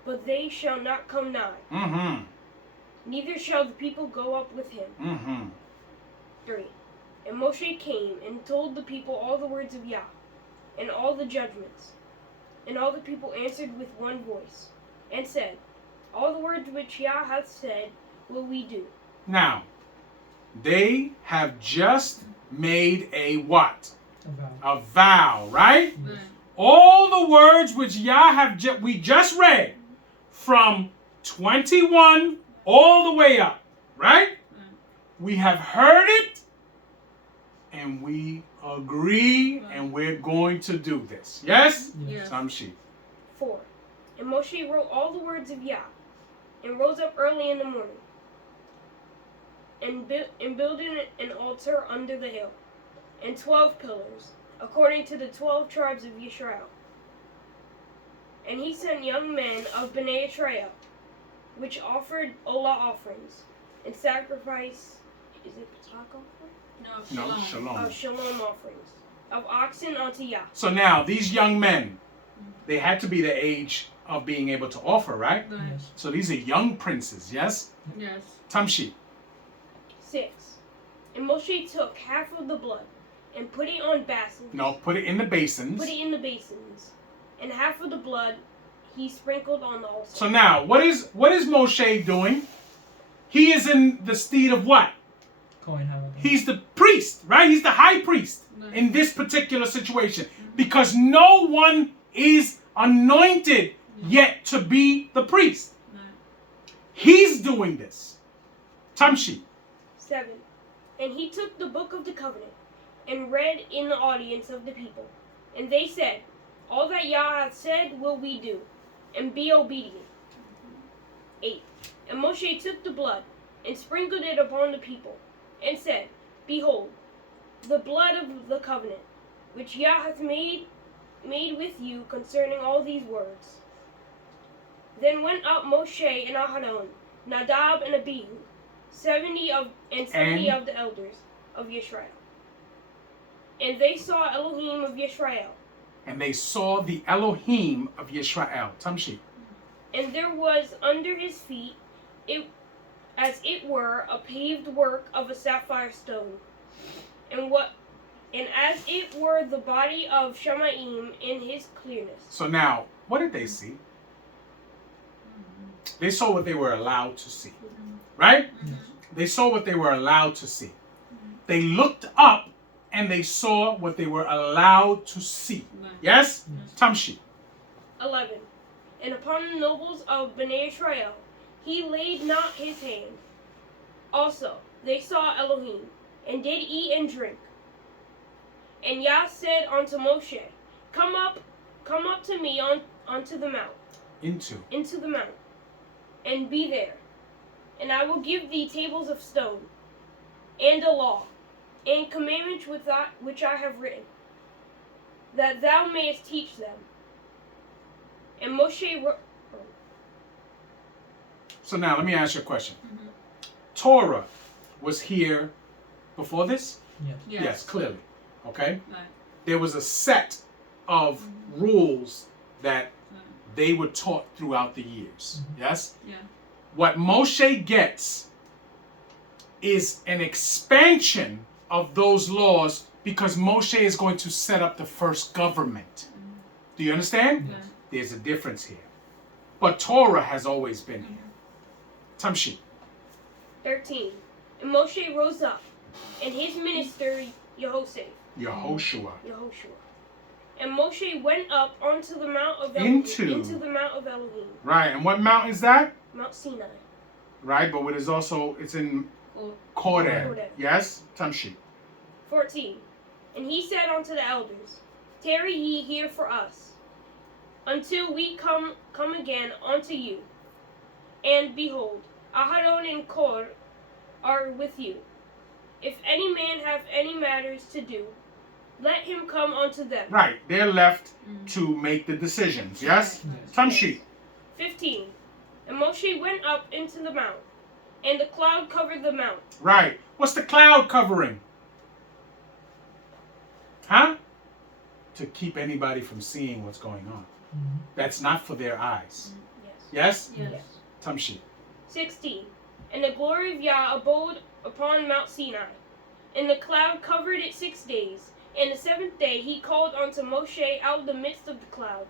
but they shall not come nigh. Mm-hmm. Neither shall the people go up with him. Mm-hmm. 3. And Moshe came and told the people all the words of Yah, and all the judgments. And all the people answered with one voice, and said, All the words which Yah hath said will we do. Now, they have just made a what? A vow. A vow, right? Right. All the words which Yah have we just read from 21 all the way up, right? We have heard it, and we agree, and we're going to do this. Yes? Yes. Tamshi. 4. And Moshe wrote all the words of Yah, and rose up early in the morning, and builded an altar under the hill, and 12 pillars, according to the 12 tribes of Yisrael. And he sent young men of Bnei Israel, which offered Olah offerings, and sacrifice, is it Patak offering? No, No, shalom. shalom. Shalom offerings, of oxen unto Yah. So now, these young men, they had to be the age of being able to offer, right? Right. Yes. So these are young princes, yes? Yes. Tamshi. 6. And Moshe took half of the blood, and put it on basins. No, put it in the basins. Put it in the basins, and half of the blood he sprinkled on the altar. So now, what is Moshe doing? He is in the steed of what? Cohen Hamilton. He's the priest, right? He's the high priest in this particular situation. Because no one is anointed yet to be the priest. He's doing this. Tamshi. 7. And he took the book of the covenant, and read in the audience of the people. And they said, All that Yah hath said will we do, and be obedient. 8. And Moshe took the blood, and sprinkled it upon the people, and said, Behold, the blood of the covenant, which Yah hath made with you concerning all these words. Then went up Moshe and Aharon, Nadab and Abihu, 70 of the elders of Yisrael. And they saw Elohim of Yisrael. And they saw the Elohim of Yisrael. Tamshi. And there was under his feet, as it were, a paved work of a sapphire stone. And as it were the body of Shamaim in his clearness. So now, what did they see? They saw what they were allowed to see. Right? Yes. They saw what they were allowed to see. They looked up and they saw what they were allowed to see. Yes? Tamshi. 11. And upon the nobles of Bnei Israel he laid not his hand. Also they saw Elohim, and did eat and drink. And Yah said unto Moshe, Come up to me unto the mount, into the mount, and be there. And I will give thee tables of stone, and a law, and commandments which I have written, that thou mayest teach them. And Moshe So now, let me ask you a question. Torah was here before this? Yes. Yes, clearly. Okay? Right. There was a set of rules that they were taught throughout the years. Yes? Yeah. What Moshe gets is an expansion of those laws because Moshe is going to set up the first government. Do you understand? Yes. There's a difference here. But Torah has always been here. Tamshi. 13. And Moshe rose up, and his minister Yehoshua. And Moshe went up onto the mount of Elohim. Into the mount of Elohim. Right, and what mount is that? Mount Sinai. Right, but it's in Oh. Koreh. Yes? Tamshi. 14. And he said unto the elders, Tarry ye here for us, until we come again unto you. And behold, Aharon and Kor are with you. If any man have any matters to do, let him come unto them. Right. They're left to make the decisions. Yes? Yes. Tamshi. 15. And Moshe went up into the mount, and the cloud covered the mount. Right. What's the cloud covering? Huh? To keep anybody from seeing what's going on. Mhm. That's not for their eyes. Yes. Yes? Yes. Tamshi. 16. And the glory of Yah abode upon Mount Sinai, and the cloud covered it 6 days. And the 7th day he called unto Moshe out of the midst of the cloud.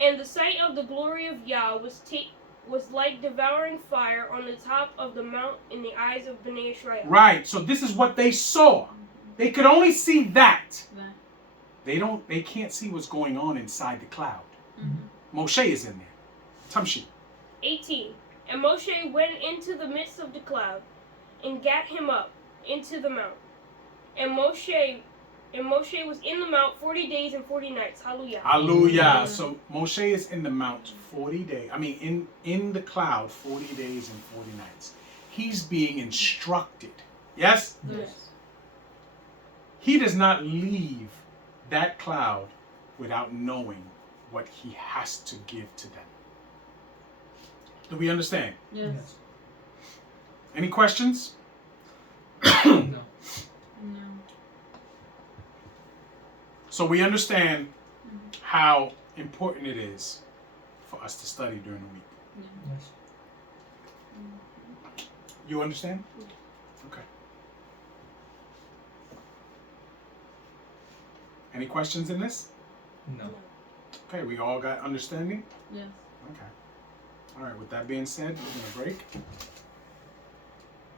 And the sight of the glory of Yah was like devouring fire on the top of the mount in the eyes of Bnei Israel. Right. So this is what they saw. They could only see that. Yeah. They can't see what's going on inside the cloud. Mm-hmm. Moshe is in there. Tamshi. 18. And Moshe went into the midst of the cloud, and gat him up into the mount. And Moshe was in the mount 40 days and 40 nights. Hallelujah. Hallelujah. So Moshe is in the mount 40 days. I mean, in the cloud 40 days and 40 nights. He's being instructed. Yes? Yes. He does not leave that cloud without knowing what he has to give to them. Do we understand? Yes. Yes. Any questions? No. No. So we understand how important it is for us to study during the week. Yes. You understand? Okay. Any questions in this? No. Okay, we all got understanding? Yes. Okay. All right, with that being said, we're going to break.